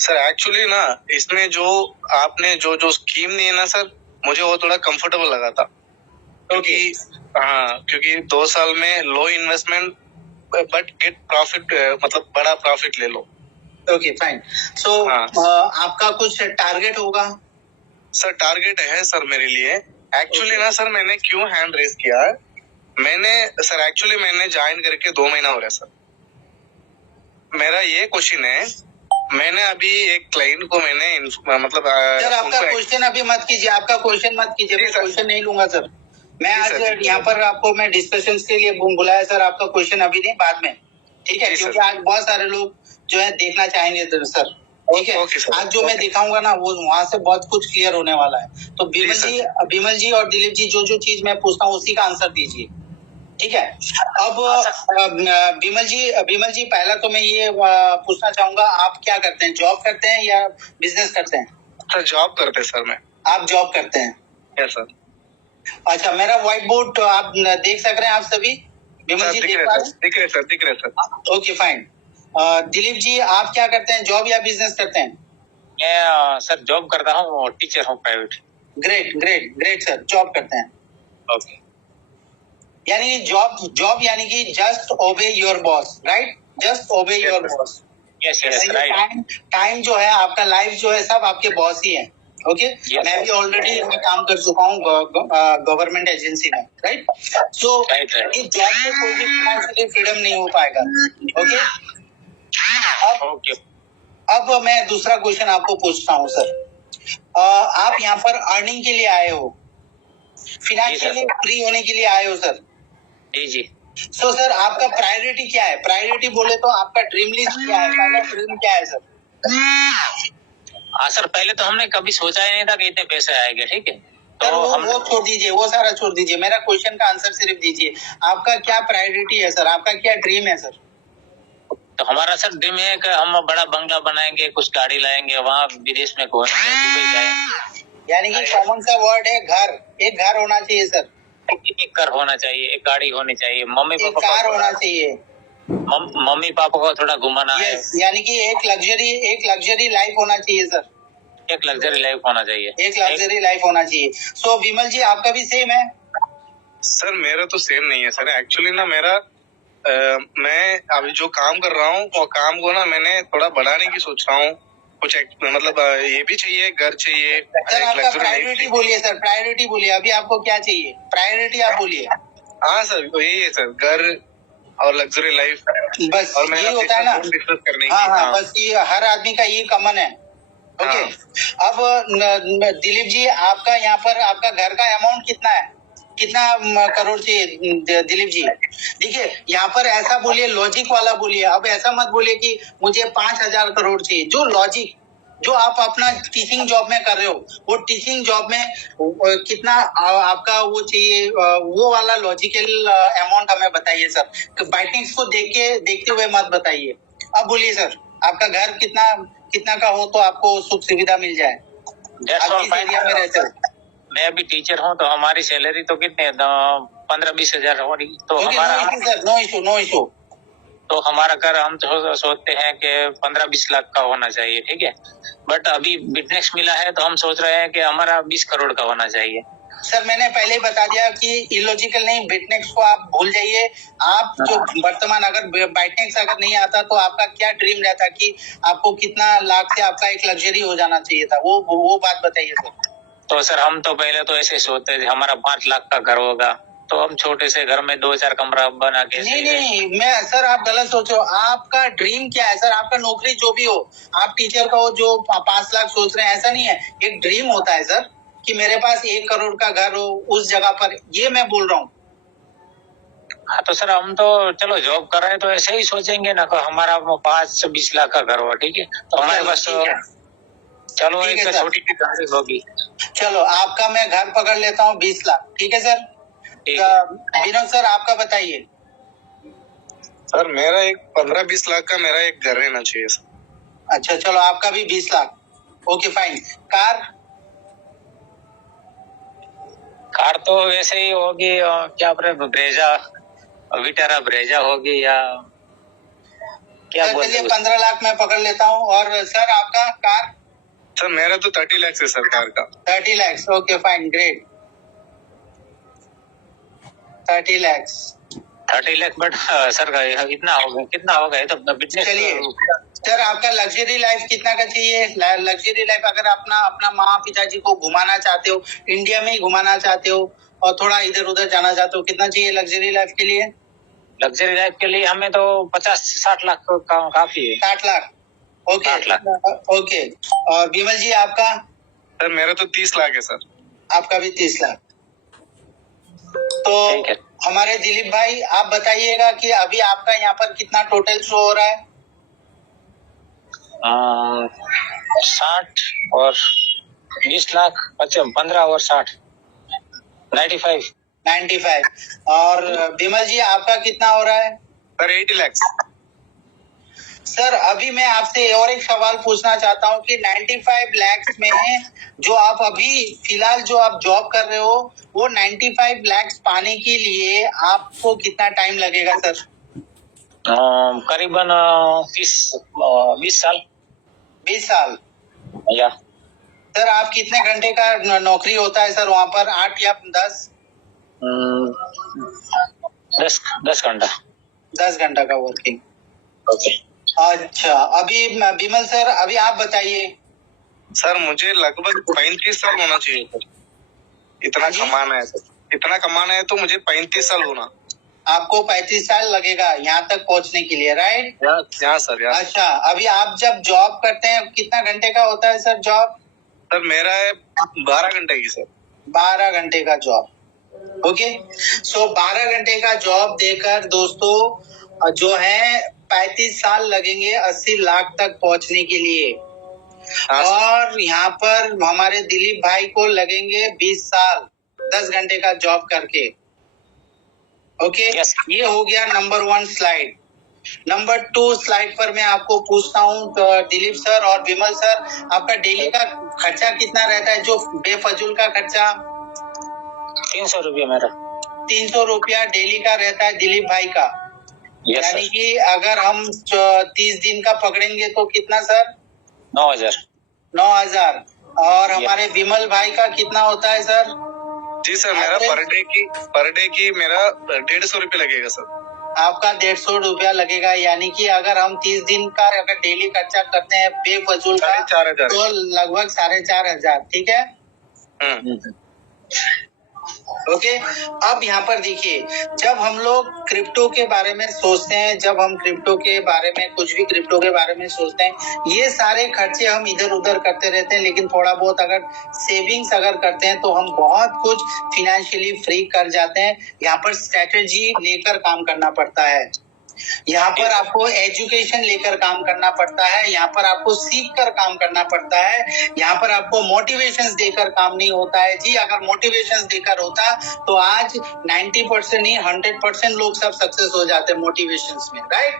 सर एक्चुअली ना, इसमें जो आपने जो स्कीम दी है ना सर, मुझे वो थोड़ा कंफर्टेबल लगा था, क्योंकि हाँ, क्योंकि 2 साल में लो इन्वेस्टमेंट बट गेट प्रॉफिट, मतलब बड़ा प्रॉफिट ले लो। Okay fine. सो आपका कुछ टारगेट होगा? सर टारगेट है सर मेरे लिए। एक्चुअली ना सर, मैंने क्यों हैंड रेज किया, मैंने ज्वाइन करके 2 महीना हो रहा है सर। मेरा ये क्वेश्चन है, मैंने अभी एक क्लाइंट को मैंने मतलब सर आपका क्वेश्चन अभी मत कीजिए, आपका क्वेश्चन मत कीजिए, मैं क्वेश्चन नहीं लूंगा सर। मैं आज यहाँ पर आपको मैं डिस्कशन के लिए बुलाया सर, आपका क्वेश्चन अभी नहीं, बाद में, ठीक है, क्योंकि आज बहुत सारे लोग जो है देखना चाहेंगे सर, ठीक है। आज जो मैं दिखाऊंगा ना वो वहाँ से बहुत कुछ क्लियर होने वाला है। तो विमल जी और दिलीप जी जो चीज मैं पूछता हूँ उसी का आंसर दीजिए, ठीक है। अब विमल जी पहला तो मैं ये पूछना चाहूंगा, आप क्या करते हैं, जॉब करते हैं या बिजनेस करते हैं? सर जॉब करते हैं सर मैं। आप जॉब करते हैं? Yes sir. अच्छा, मेरा व्हाइट बोर्ड आप देख सक रहे हैं आप सभी? विमल जी दिख रहे sir. Okay fine. Dilip ji आप क्या करते हैं, जॉब या बिजनेस करते हैं? मैं सर जॉब करता हूँ, टीचर हूँ प्राइवेट। ग्रेट सर, जॉब करते हैं। ओके, यानी जॉब यानी कि जस्ट ओबे योर बॉस, राइट? जस्ट ओबे your boss. Yes right. Time जो है आपका, लाइफ जो है, सब आपके बॉस ही है। ओके, मैं भी ऑलरेडी मैं काम कर चुका हूँ गवर्नमेंट एजेंसी में, राइट? सो जॉब में कोई भी फाइनेंशियल फ्रीडम नहीं हो पाएगा। ओके, अब मैं दूसरा क्वेश्चन आपको पूछता हूँ सर। आप यहाँ पर अर्निंग के लिए आए हो, फिनेंशियली फ्री होने के लिए आए हो सर? जी। सो सर आपका प्रायोरिटी क्या है? प्रायोरिटी बोले तो आपका ड्रीम लिस्ट क्या है, पहला ड्रीम क्या है सर? हाँ सर, पहले तो हमने कभी सोचा ही नहीं था कि इतने पैसे आएंगे, ठीक है। तो वो छोड़ दीजिए, वो सारा छोड़ दीजिए, मेरा क्वेश्चन का आंसर सिर्फ दीजिए। आपका क्या प्रायोरिटी है सर, आपका क्या ड्रीम है सर? तो हमारा सर ड्रीम है कि हम बड़ा बंगला बनाएंगे, कुछ गाड़ी लाएंगे, वहाँ विदेश में घूमेंगे, दुबई जाएंगे। यानी कि कॉमन सा वर्ड है घर, एक घर होना चाहिए सर। एक घर होना चाहिए, एक गाड़ी होनी चाहिए, मम्मी पापा कार होना चाहिए। मम्मी पापा को थोड़ा घुमाना है। यस, यानी कि एक लग्जरी लाइफ होना चाहिए सर। एक लग्जरी लाइफ होना चाहिए। एक लग्जरी लाइफ होना चाहिए। सो विमल जी आपका भी सेम है? सर मेरा तो सेम नहीं है सर, एक्चुअली ना मेरा मैं अभी जो काम कर रहा हूँ वो काम को ना मैंने थोड़ा बढ़ाने की सोच रहा हूँ। कुछ मतलब ये भी चाहिए, घर चाहिए, सर एक आपका luxury life प्रायोरिटी चाहिए। बोलिए सर, प्रायोरिटी बोलिए, अभी आपको क्या चाहिए? प्रायोरिटी आप बोलिए। हाँ सर, यही है सर, घर और लग्जरी लाइफ, बस और मेरा ये होता है ना। बिजनेस करने हाँ की। हाँ, बस ये हर आदमी का ये कॉमन है। ओके, अब दिलीप जी आपका यहाँ पर आपका घर का अमाउंट कितना है? कितना करोड़ चाहिए दिलीप जी? देखिए यहाँ पर ऐसा बोलिए, लॉजिक वाला बोलिए। अब ऐसा मत बोलिए कि मुझे 5,000 करोड़ चाहिए। जो लॉजिक, जो आप अपना टीचिंग जॉब में कर रहे हो, वो टीचिंग जॉब में कितना आपका वो चाहिए, वो वाला लॉजिकल अमाउंट हमें बताइए सर। बाइटिंग्स को देखते हुए मत बताइए। अब बोलिए सर, आपका घर कितना का हो तो आपको सुख सुविधा मिल जाए? आप किस एरिया में रहते हो? मैं अभी टीचर हूँ, तो हमारी सैलरी तो कितने 15-20 हजार हो रही, तो हमारा नो इशू। तो हमारा घर हम तो सोचते हैं कि 15-20 लाख का होना चाहिए, ठीक है। बट अभी बिजनेस मिला है तो हम सोच रहे हैं कि हमारा 20 करोड़ का होना चाहिए। सर मैंने पहले ही बता दिया कि इलॉजिकल नहीं, बिटनेक्स को आप भूल जाइए। आप जो वर्तमान, अगर बाइटनेक्स अगर नहीं आता तो आपका क्या ड्रीम रहता कि आपको कितना लाख से आपका एक लग्जरी हो जाना चाहिए था, वो बात बताइए सर। तो सर हम तो पहले तो ऐसे सोचते थे हमारा 5 लाख का घर होगा, तो हम छोटे से घर में 2-4 कमरा बना के। नहीं, मैं सर आप गलत सोचो। आपका ड्रीम क्या है सर? आपका नौकरी जो भी हो, आप टीचर का हो जो 5 लाख सोच रहे हैं, ऐसा नहीं है। एक ड्रीम होता है सर कि मेरे पास 1 करोड़ का घर हो उस जगह पर, ये मैं बोल रहा हूँ। हाँ तो सर हम तो चलो जॉब कर रहे हैं तो ऐसे ही सोचेंगे ना कि हमारा 5-20 लाख का घर हो, ठीक है। तो हमारे पास चलो एक छोटी सी गाड़ी होगी। चलो आपका मैं घर पकड़ लेता हूँ 20 लाख, ठीक है सर। विनोद सर आपका बताइए। सर मेरा एक 15-20 लाख का मेरा एक घर रहना चाहिए सर। अच्छा चलो, आपका भी 20 लाख, ओके फाइन। कार तो वैसे ही होगी, क्या ब्रेजा, विटारा ब्रेजा होगी या क्या बोलते हैं? 15 लाख मैं पकड़ लेता हूँ। और सर आपका कार? सर मेरा तो 30 लाख है सर कार का। 30 lakh, okay fine, great. 30 lakh. 30 lakh, but sir इतना होगा, कितना होगा ये तो बिजनेस। चलिए सर, आपका लग्जरी लाइफ कितना का चाहिए? लग्जरी लाइफ अगर अपना माँ पिताजी को घुमाना चाहते हो, इंडिया में ही घुमाना चाहते हो और थोड़ा इधर उधर जाना चाहते हो, कितना चाहिए लग्जरी लाइफ के लिए? लग्जरी लाइफ के लिए हमें तो 50-60 लाख काफी है। 60 लाख, ओके 60 लाख। ओके। और विमल जी आपका? सर मेरा तो 30 लाख है सर। आपका भी 30 लाख। तो हमारे दिलीप भाई आप बताइएगा कि अभी आपका यहाँ पर कितना टोटल शो हो रहा है? 60 और 20 लाख, अच्छा 15 और 60, 95। और विमल जी आपका कितना हो रहा है? सर 80 लाख। सर अभी मैं आपसे और एक सवाल पूछना चाहता हूँ कि 95 लाख में जो आप अभी फिलहाल जो आप जॉब कर रहे हो, वो 95 लाख पाने के लिए आपको कितना टाइम लगेगा सर? करीबन 20 साल। 20 साल या सर, आप कितने घंटे का नौकरी होता है सर वहाँ पर? 8 या 10? 10 घंटा। 10 घंटा का वर्किंग। ओके। अच्छा, अभी विमल सर अभी आप बताइए। सर मुझे लगभग 35 साल होना चाहिए सर। इतना कमाना है सर, इतना कमाना है तो मुझे 35 साल होना। आपको 35 साल लगेगा यहाँ तक पहुँचने के लिए, राइट? यहाँ सर यहाँ। अच्छा, अभी आप जब जॉब करते हैं कितना घंटे का होता है सर जॉब? सर मेरा है 12 घंटे की सर। 12 घंटे का जॉब, ओके। सो 12 घंटे का जॉब देकर दोस्तों जो है 35 साल लगेंगे 80 लाख तक पहुंचने के लिए। और यहाँ पर हमारे दिलीप भाई को लगेंगे 20 साल 10 घंटे का जॉब करके, ओके। ये हो गया नंबर 1 स्लाइड। नंबर 2 स्लाइड पर मैं आपको पूछता हूँ दिलीप सर और विमल सर, आपका डेली का खर्चा कितना रहता है? जो बेफजूल का खर्चा? 300 रुपया मेरा। 300 रुपया डेली का रहता है दिलीप भाई का। यस यानी सर। कि अगर हम 30 दिन का पकड़ेंगे तो कितना सर? 9,000। 9,000। और हमारे विमल भाई का कितना होता है सर? जी सर, मेरा पर डे की मेरा 150 रुपये लगेगा सर। आपका 150 रुपया लगेगा, यानी कि अगर हम 30 दिन का अगर डेली खर्चा करते हैं बेफजूल का 4,500 तो लगभग 4,500, ठीक है। ओके। अब यहाँ पर देखिए, जब हम लोग क्रिप्टो के बारे में सोचते हैं, जब हम क्रिप्टो के बारे में कुछ भी क्रिप्टो के बारे में सोचते हैं, ये सारे खर्चे हम इधर उधर करते रहते हैं, लेकिन थोड़ा बहुत अगर सेविंग्स अगर करते हैं तो हम बहुत कुछ फिनेंशियली फ्री कर जाते हैं। यहाँ पर स्ट्रेटेजी लेकर काम करना पड़ता है, यहाँ पर आपको एजुकेशन लेकर काम करना पड़ता है, यहाँ पर आपको सीख कर काम करना पड़ता है, यहाँ पर आपको मोटिवेशंस देकर काम नहीं होता है जी। अगर मोटिवेशंस देकर होता तो आज 90% नहीं 100% लोग सब सक्सेस हो जाते हैं मोटिवेशंस में, राइट।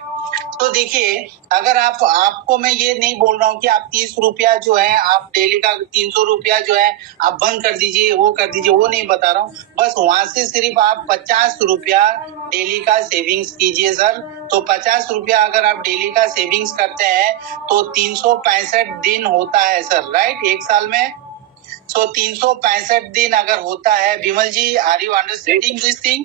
तो देखिए, अगर आपको मैं ये नहीं बोल रहा हूँ कि आप 30 रुपया जो है आप डेली का 300 रुपया जो है आप बंद कर दीजिए, वो कर दीजिए, वो नहीं बता रहा हूँ। बस वहां से सिर्फ आप 50 रुपया डेली का सेविंग्स कीजिए सर। तो 50 रुपया अगर आप डेली का सेविंग्स करते हैं तो 365 दिन होता है सर, राइट, एक साल में। सो 365 दिन अगर होता है, Vimal ji, are you understanding this thing?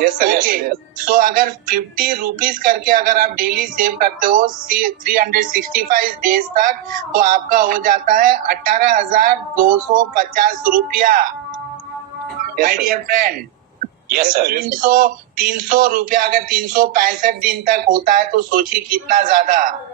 Yes sir. Okay. So अगर 50 रुपीज करके अगर आप डेली सेव करते हो 365 डेज तक, तो आपका हो जाता है 18,250 रुपया, my dear friend. Yes sir. 300 रुपया अगर 365 दिन तक होता है तो सोचिए कितना ज्यादा।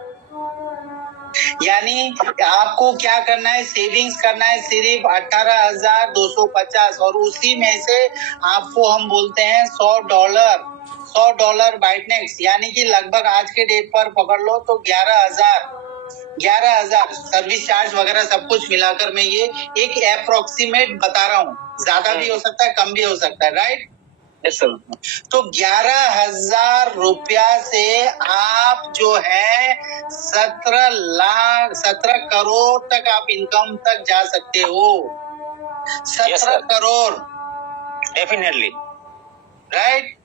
यानी आपको क्या करना है, सेविंग्स करना है सिर्फ 18,250, और उसी में से आपको हम बोलते हैं $100 बाइटनेक्स, यानी कि लगभग आज के डेट पर पकड़ लो तो 11,000 सर्विस चार्ज वगैरह सब कुछ मिलाकर मैं ये एक अप्रोक्सीमेट बता रहा हूँ, ज्यादा भी हो सकता है कम भी हो सकता है, राइट। Yes sir. तो 11,000 रुपया से आप जो है 17 करोड़ तक आप इनकम तक जा सकते हो। 17 करोड़, डेफिनेटली। राइट।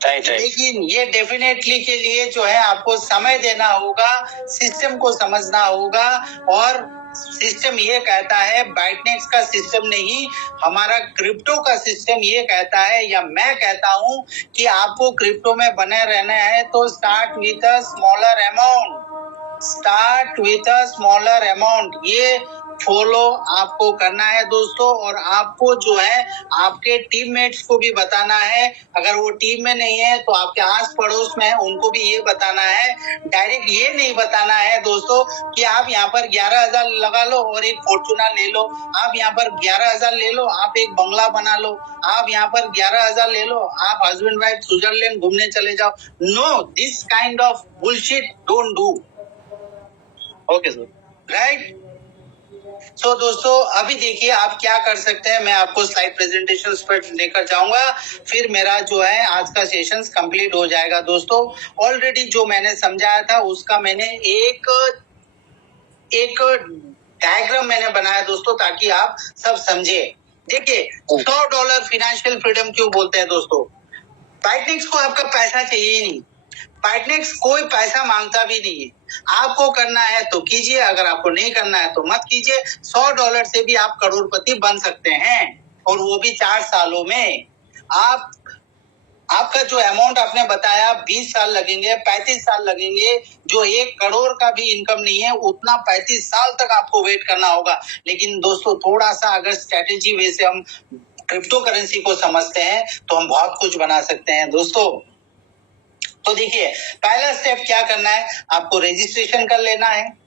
लेकिन ये डेफिनेटली के लिए जो है आपको समय देना होगा, सिस्टम को समझना होगा, और सिस्टम ये कहता है, बाइटनेक्स का सिस्टम नहीं, हमारा क्रिप्टो का सिस्टम ये कहता है, या मैं कहता हूं कि आपको क्रिप्टो में बने रहना है तो start with a smaller amount, ये फॉलो आपको करना है दोस्तों। और आपको जो है आपके टीममेट्स को भी बताना है, अगर वो टीम में नहीं है तो आपके आस पड़ोस में है उनको भी ये बताना है। डायरेक्ट ये नहीं बताना है दोस्तों कि आप यहाँ पर 11,000 लगा लो और एक फॉर्चूनर ले लो, आप यहाँ पर 11,000 ले लो, आप एक बंगला बना लो, आप यहाँ पर 11,000 ले लो, आप हस्बैंड वाइफ स्विट्जरलैंड घूमने चले जाओ। No, this kind of bullshit don't do. Okay sir. Right. So दोस्तों, अभी देखिए आप क्या कर सकते हैं, मैं आपको स्लाइड प्रेजेंटेशन पर लेकर जाऊंगा, फिर मेरा जो है आज का सेशन कंप्लीट हो जाएगा दोस्तों। ऑलरेडी जो मैंने समझाया था उसका मैंने एक डायग्राम मैंने बनाया दोस्तों, ताकि आप सब समझे। देखिए, $100 फिनेंशियल फ्रीडम क्यों बोलते हैं दोस्तों? बाइटनेक्स को आपका पैसा चाहिए ही नहीं, बाइटनेक्स कोई पैसा मांगता भी नहीं है। आपको करना है तो कीजिए, अगर आपको नहीं करना है तो मत कीजिए। $100 से भी आप करोड़पति बन सकते हैं, और वो भी 4 सालों में। आपका जो अमाउंट आपने बताया 20 साल लगेंगे, 35 साल लगेंगे, जो 1 करोड़ का भी इनकम नहीं है उतना 35 साल तक आपको वेट करना होगा। लेकिन दोस्तों, थोड़ा सा अगर स्ट्रेटेजी वे से हम क्रिप्टो करेंसी को समझते हैं तो हम बहुत कुछ बना सकते हैं दोस्तों। तो देखिए, पहला स्टेप क्या करना है, आपको रजिस्ट्रेशन कर लेना है।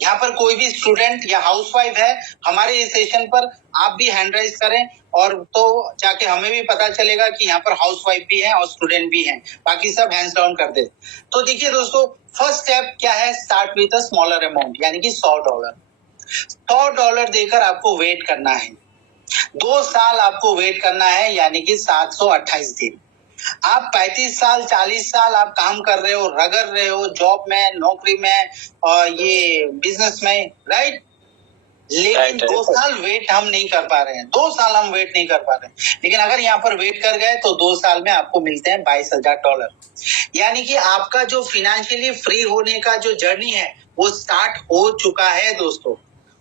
यहाँ पर कोई भी स्टूडेंट या हाउसवाइफ है, हमारे इस सेशन पर आप भी हैंड राइज करें, और तो जाके हमें भी पता चलेगा कि यहाँ पर हाउसवाइफ भी है और स्टूडेंट भी हैं, बाकी सब हैंड्स डाउन कर दे। तो देखिए दोस्तों, फर्स्ट स्टेप क्या है, start with a smaller amount, यानी कि $100 देकर आपको वेट करना है। 2 साल आपको वेट करना है, यानी कि 728 दिन। आप 35 साल 40 साल आप काम कर रहे हो, रगड़ रहे हो, जॉब में, नौकरी में, और ये बिजनेस में, राइट। लेकिन Right, 2 right. साल वेट हम नहीं कर पा रहे हैं, 2 साल हम वेट नहीं कर पा रहे हैं। लेकिन अगर यहाँ पर वेट कर गए तो 2 साल में आपको मिलते हैं $22,000। यानी कि आपका जो फाइनेंशियली फ्री होने का जो जर्नी है वो स्टार्ट हो चुका है दोस्तों,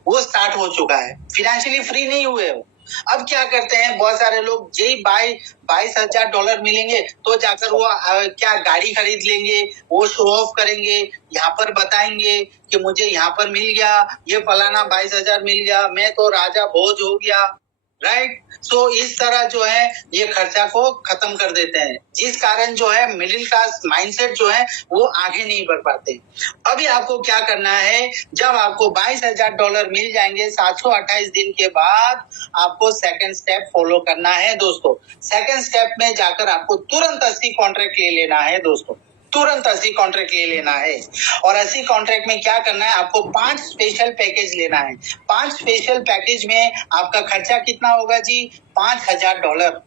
वो स्टार्ट हो चुका है। फाइनेंशियली फ्री नहीं हुए हो। अब क्या करते हैं बहुत सारे लोग, यही $22,000 मिलेंगे तो जाकर वो क्या गाड़ी खरीद लेंगे, वो शो ऑफ करेंगे, यहाँ पर बताएंगे कि मुझे यहाँ पर मिल गया, ये फलाना 22,000 मिल गया, मैं तो राजा भोज हो गया। राइट, सो इस तरह जो है ये खर्चा को खत्म कर देते हैं, जिस कारण जो है मिडिल क्लास माइंडसेट जो है वो आगे नहीं बढ़ पाते। अभी आपको क्या करना है, जब आपको $22,000 मिल जाएंगे 728 दिन के बाद, आपको सेकंड स्टेप फॉलो करना है दोस्तों। सेकंड स्टेप में जाकर आपको तुरंत 80 कॉन्ट्रैक्ट ले लेना है दोस्तों, तुरंत 80 कॉन्ट्रैक्ट ले लेना है। और 80 कॉन्ट्रैक्ट में क्या करना है, आपको 5 स्पेशल पैकेज लेना है। 5 स्पेशल पैकेज में आपका खर्चा कितना होगा जी, $5,000।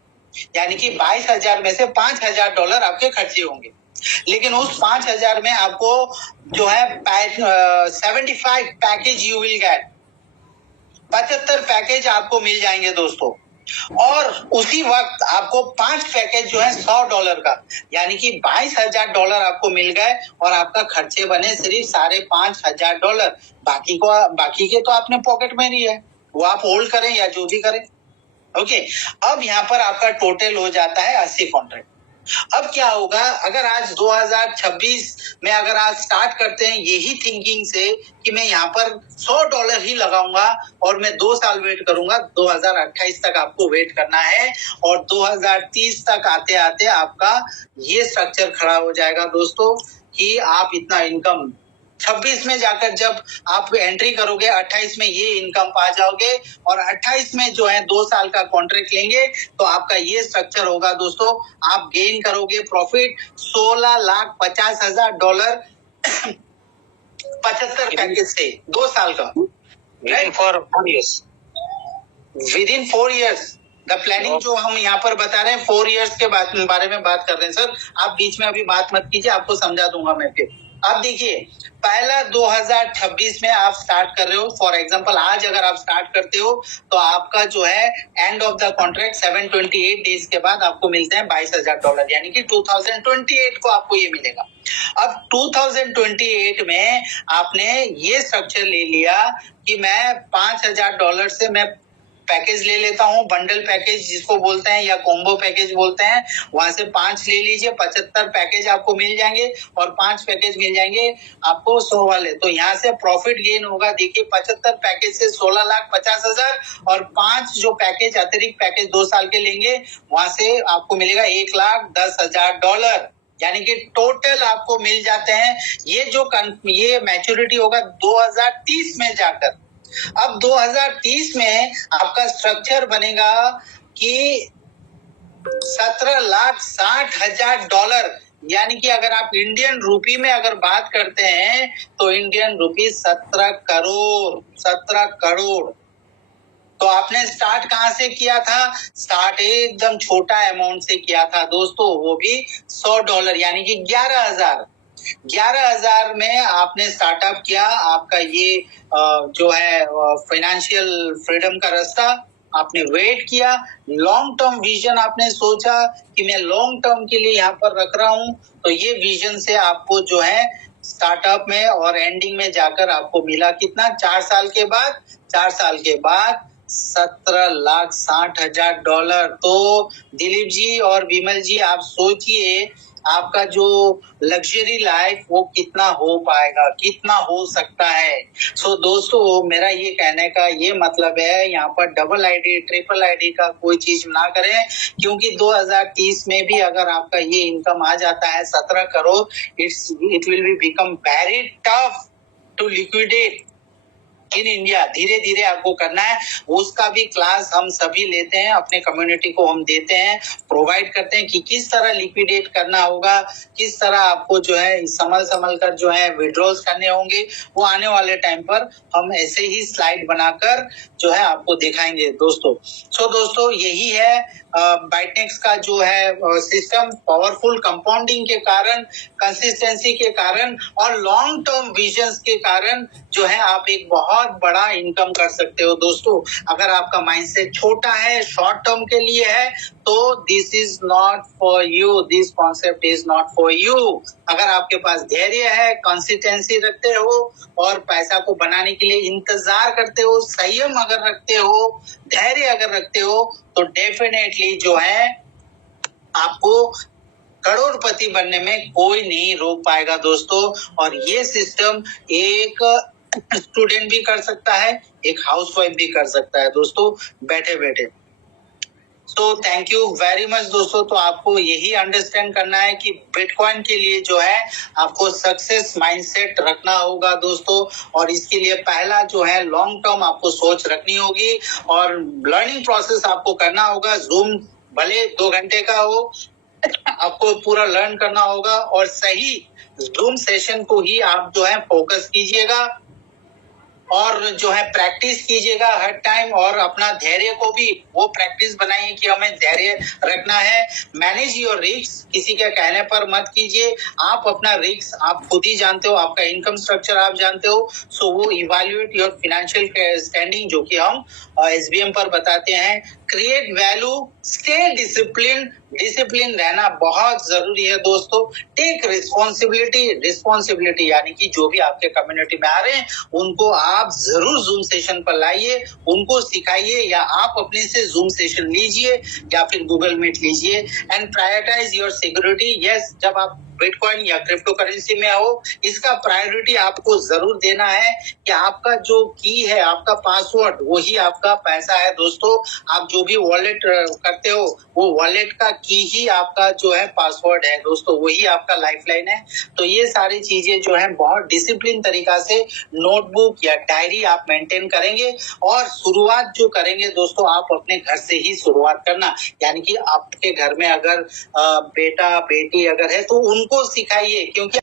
यानी कि 22,000 में से $5,000 आपके खर्चे होंगे। लेकिन उस 5,000 में आपको जो है 75 package you will get, 75 package आपको मिल जाएंगे दोस्तों। और उसी वक्त आपको 5 पैकेज जो है $100 का, यानी कि $22,000 आपको मिल गए और आपका खर्चे बने सिर्फ $5,500। बाकी के तो अपने पॉकेट में नहीं है, वो आप होल्ड करें या जो भी करें। ओके, अब यहाँ पर आपका टोटल हो जाता है 80 कॉन्ट्रैक्ट। अब क्या होगा, अगर आज 2026 में अगर आप स्टार्ट करते हैं यही थिंकिंग से कि मैं यहाँ पर $100 ही लगाऊंगा और मैं 2 साल वेट करूंगा, 2028 तक आपको वेट करना है और 2030 तक आते आते आपका ये स्ट्रक्चर खड़ा हो जाएगा दोस्तों कि आप इतना इनकम 26 में जाकर जब आप एंट्री करोगे, 28 में ये इनकम पा जाओगे और 28 में जो है 2 साल का कॉन्ट्रैक्ट लेंगे तो आपका ये स्ट्रक्चर होगा दोस्तों। आप गेन करोगे प्रॉफिट $16,50,000 75 पैकेज से 2 साल का, Within 4 years. With in 4 years. The planning जो हम यहाँ पर बता रहे हैं 4 ईयर्स के बारे में बात कर रहे हैं सर। आप बीच में अभी बात मत कीजिए, आपको समझा दूंगा मैं फिर। अब देखिए, पहला 2026 में आप स्टार्ट कर रहे हो, फॉर एग्जांपल आज अगर आप स्टार्ट करते हो तो आपका जो है end of the contract 728 days के बाद आपको मिलते हैं $22,000, यानी कि 2028 को आपको ये मिलेगा। अब 2028 में आपने ये स्ट्रक्चर ले लिया कि मैं $5,000 से मैं पैकेज ले लेता हूँ, बंडल पैकेज जिसको बोलते हैं या कॉम्बो पैकेज बोलते हैं, वहां से 5 ले लीजिए, 75 पैकेज आपको मिल जाएंगे और 5 पैकेज मिल जाएंगे आपको 100 वाले। तो यहाँ से प्रॉफिट गेन होगा, देखिए 75 पैकेज से 16,50,000 और 5 जो पैकेज अतिरिक्त पैकेज 2 साल के लेंगे वहां से आपको मिलेगा $1,10,000, यानी कि टोटल आपको मिल जाते हैं। ये मैच्योरिटी होगा 2030 में जाकर। अब 2030 में आपका स्ट्रक्चर बनेगा कि $17,60,000, यानी कि अगर आप इंडियन रूपी में अगर बात करते हैं तो इंडियन रूपी 17 करोड़। तो आपने स्टार्ट कहां से किया था, स्टार्ट एकदम छोटा अमाउंट से किया था दोस्तों, वो भी $100, यानी कि 11,000 में आपने स्टार्टअप किया। आपका ये जो है फाइनेंशियल फ्रीडम का रास्ता आपने वेट किया, लॉन्ग टर्म विजन आपने सोचा कि मैं लॉन्ग टर्म के लिए यहाँ पर रख रहा हूँ, तो ये विजन से आपको जो है स्टार्टअप में और एंडिंग में जाकर आपको मिला कितना, 4 साल के बाद $17,60,000। तो दिलीप जी और विमल जी आप सोचिए आपका जो लग्जरी लाइफ वो कितना हो पाएगा, कितना हो सकता है। सो दोस्तों, मेरा ये कहने का ये मतलब है, यहाँ पर डबल आईडी ट्रिपल आईडी का कोई चीज ना करें, क्योंकि 2030 में भी अगर आपका ये इनकम आ जाता है 17 crore, it will be become very tough to liquidate in India. धीरे धीरे आपको करना है, उसका भी क्लास हम सभी लेते हैं, अपने कम्युनिटी को हम देते हैं, प्रोवाइड करते हैं कि किस तरह लिक्विडेट करना होगा, किस तरह आपको जो है संभल कर जो है विड्रॉल्स करने होंगे। वो आने वाले टाइम पर हम ऐसे ही स्लाइड बनाकर जो है आपको दिखाएंगे दोस्तों। सो दोस्तों, यही है बाइटनेक्स का जो है सिस्टम, पावरफुल कंपाउंडिंग के कारण, कंसिस्टेंसी के कारण और लॉन्ग टर्म विजन्स के कारण जो है आप एक बहुत बहुत बड़ा इनकम कर सकते हो दोस्तों। अगर आपका माइंडसेट छोटा है, शॉर्ट टर्म के लिए है, तो this is not for you, this concept is not for you. अगर आपके पास धैर्य है, कंसिस्टेंसी रखते हो और पैसा को बनाने के लिए इंतजार करते हो, संयम अगर रखते हो, धैर्य अगर रखते हो, तो डेफिनेटली जो है आपको करोड़पति बनने में कोई नहीं रोक पाएगा दोस्तों। और ये सिस्टम एक स्टूडेंट भी कर सकता है, एक हाउसवाइफ भी कर सकता है दोस्तों, बैठे बैठे। तो थैंक यू वेरी मच दोस्तों। तो आपको यही अंडरस्टैंड करना है कि बिटकॉइन के लिए जो है आपको सक्सेस माइंडसेट रखना होगा दोस्तों। और इसके लिए पहला जो है लॉन्ग टर्म आपको सोच रखनी होगी और लर्निंग प्रोसेस आपको करना होगा। जूम भले 2 घंटे का हो, आपको पूरा लर्न करना होगा और सही जूम सेशन को ही आप जो है फोकस कीजिएगा और जो है प्रैक्टिस कीजिएगा हर टाइम। और अपना धैर्य को भी वो प्रैक्टिस बनाइए कि हमें धैर्य रखना है। मैनेज योर रिस्क, किसी के कहने पर मत कीजिए। आप अपना रिस्क आप खुद ही जानते हो, आपका इनकम स्ट्रक्चर आप जानते हो। सो वो इवैल्यूएट योर फाइनेंशियल स्टैंडिंग, जो कि हम SBM पर बताते हैं। Create value, stay discipline, discipline रहना बहुत जरूरी है दोस्तों। टेक रिस्पॉन्सिबिलिटी यानी कि जो भी आपके कम्युनिटी में आ रहे हैं उनको आप जरूर जूम सेशन पर लाइए, उनको सिखाइए, या आप अपने से जूम सेशन लीजिए या फिर गूगल मीट लीजिए। And prioritise your security. Yes, जब आप बिटकॉइन या क्रिप्टो करेंसी में हो, इसका प्रायोरिटी आपको जरूर देना है कि आपका जो की है, आपका पासवर्ड, वही आपका पैसा है दोस्तों। आप जो भी वॉलेट करते हो, वो वॉलेट का की ही आपका जो है पासवर्ड है दोस्तों, वही आपका लाइफलाइन है। तो ये सारी चीजें जो है बहुत डिसिप्लिन तरीका से नोटबुक या डायरी आप मेंटेन करेंगे। और शुरुआत जो करेंगे दोस्तों, आप अपने घर से ही शुरुआत करना। यानी कि आपके घर में अगर बेटा बेटी अगर है तो उनको सिखाइए, क्योंकि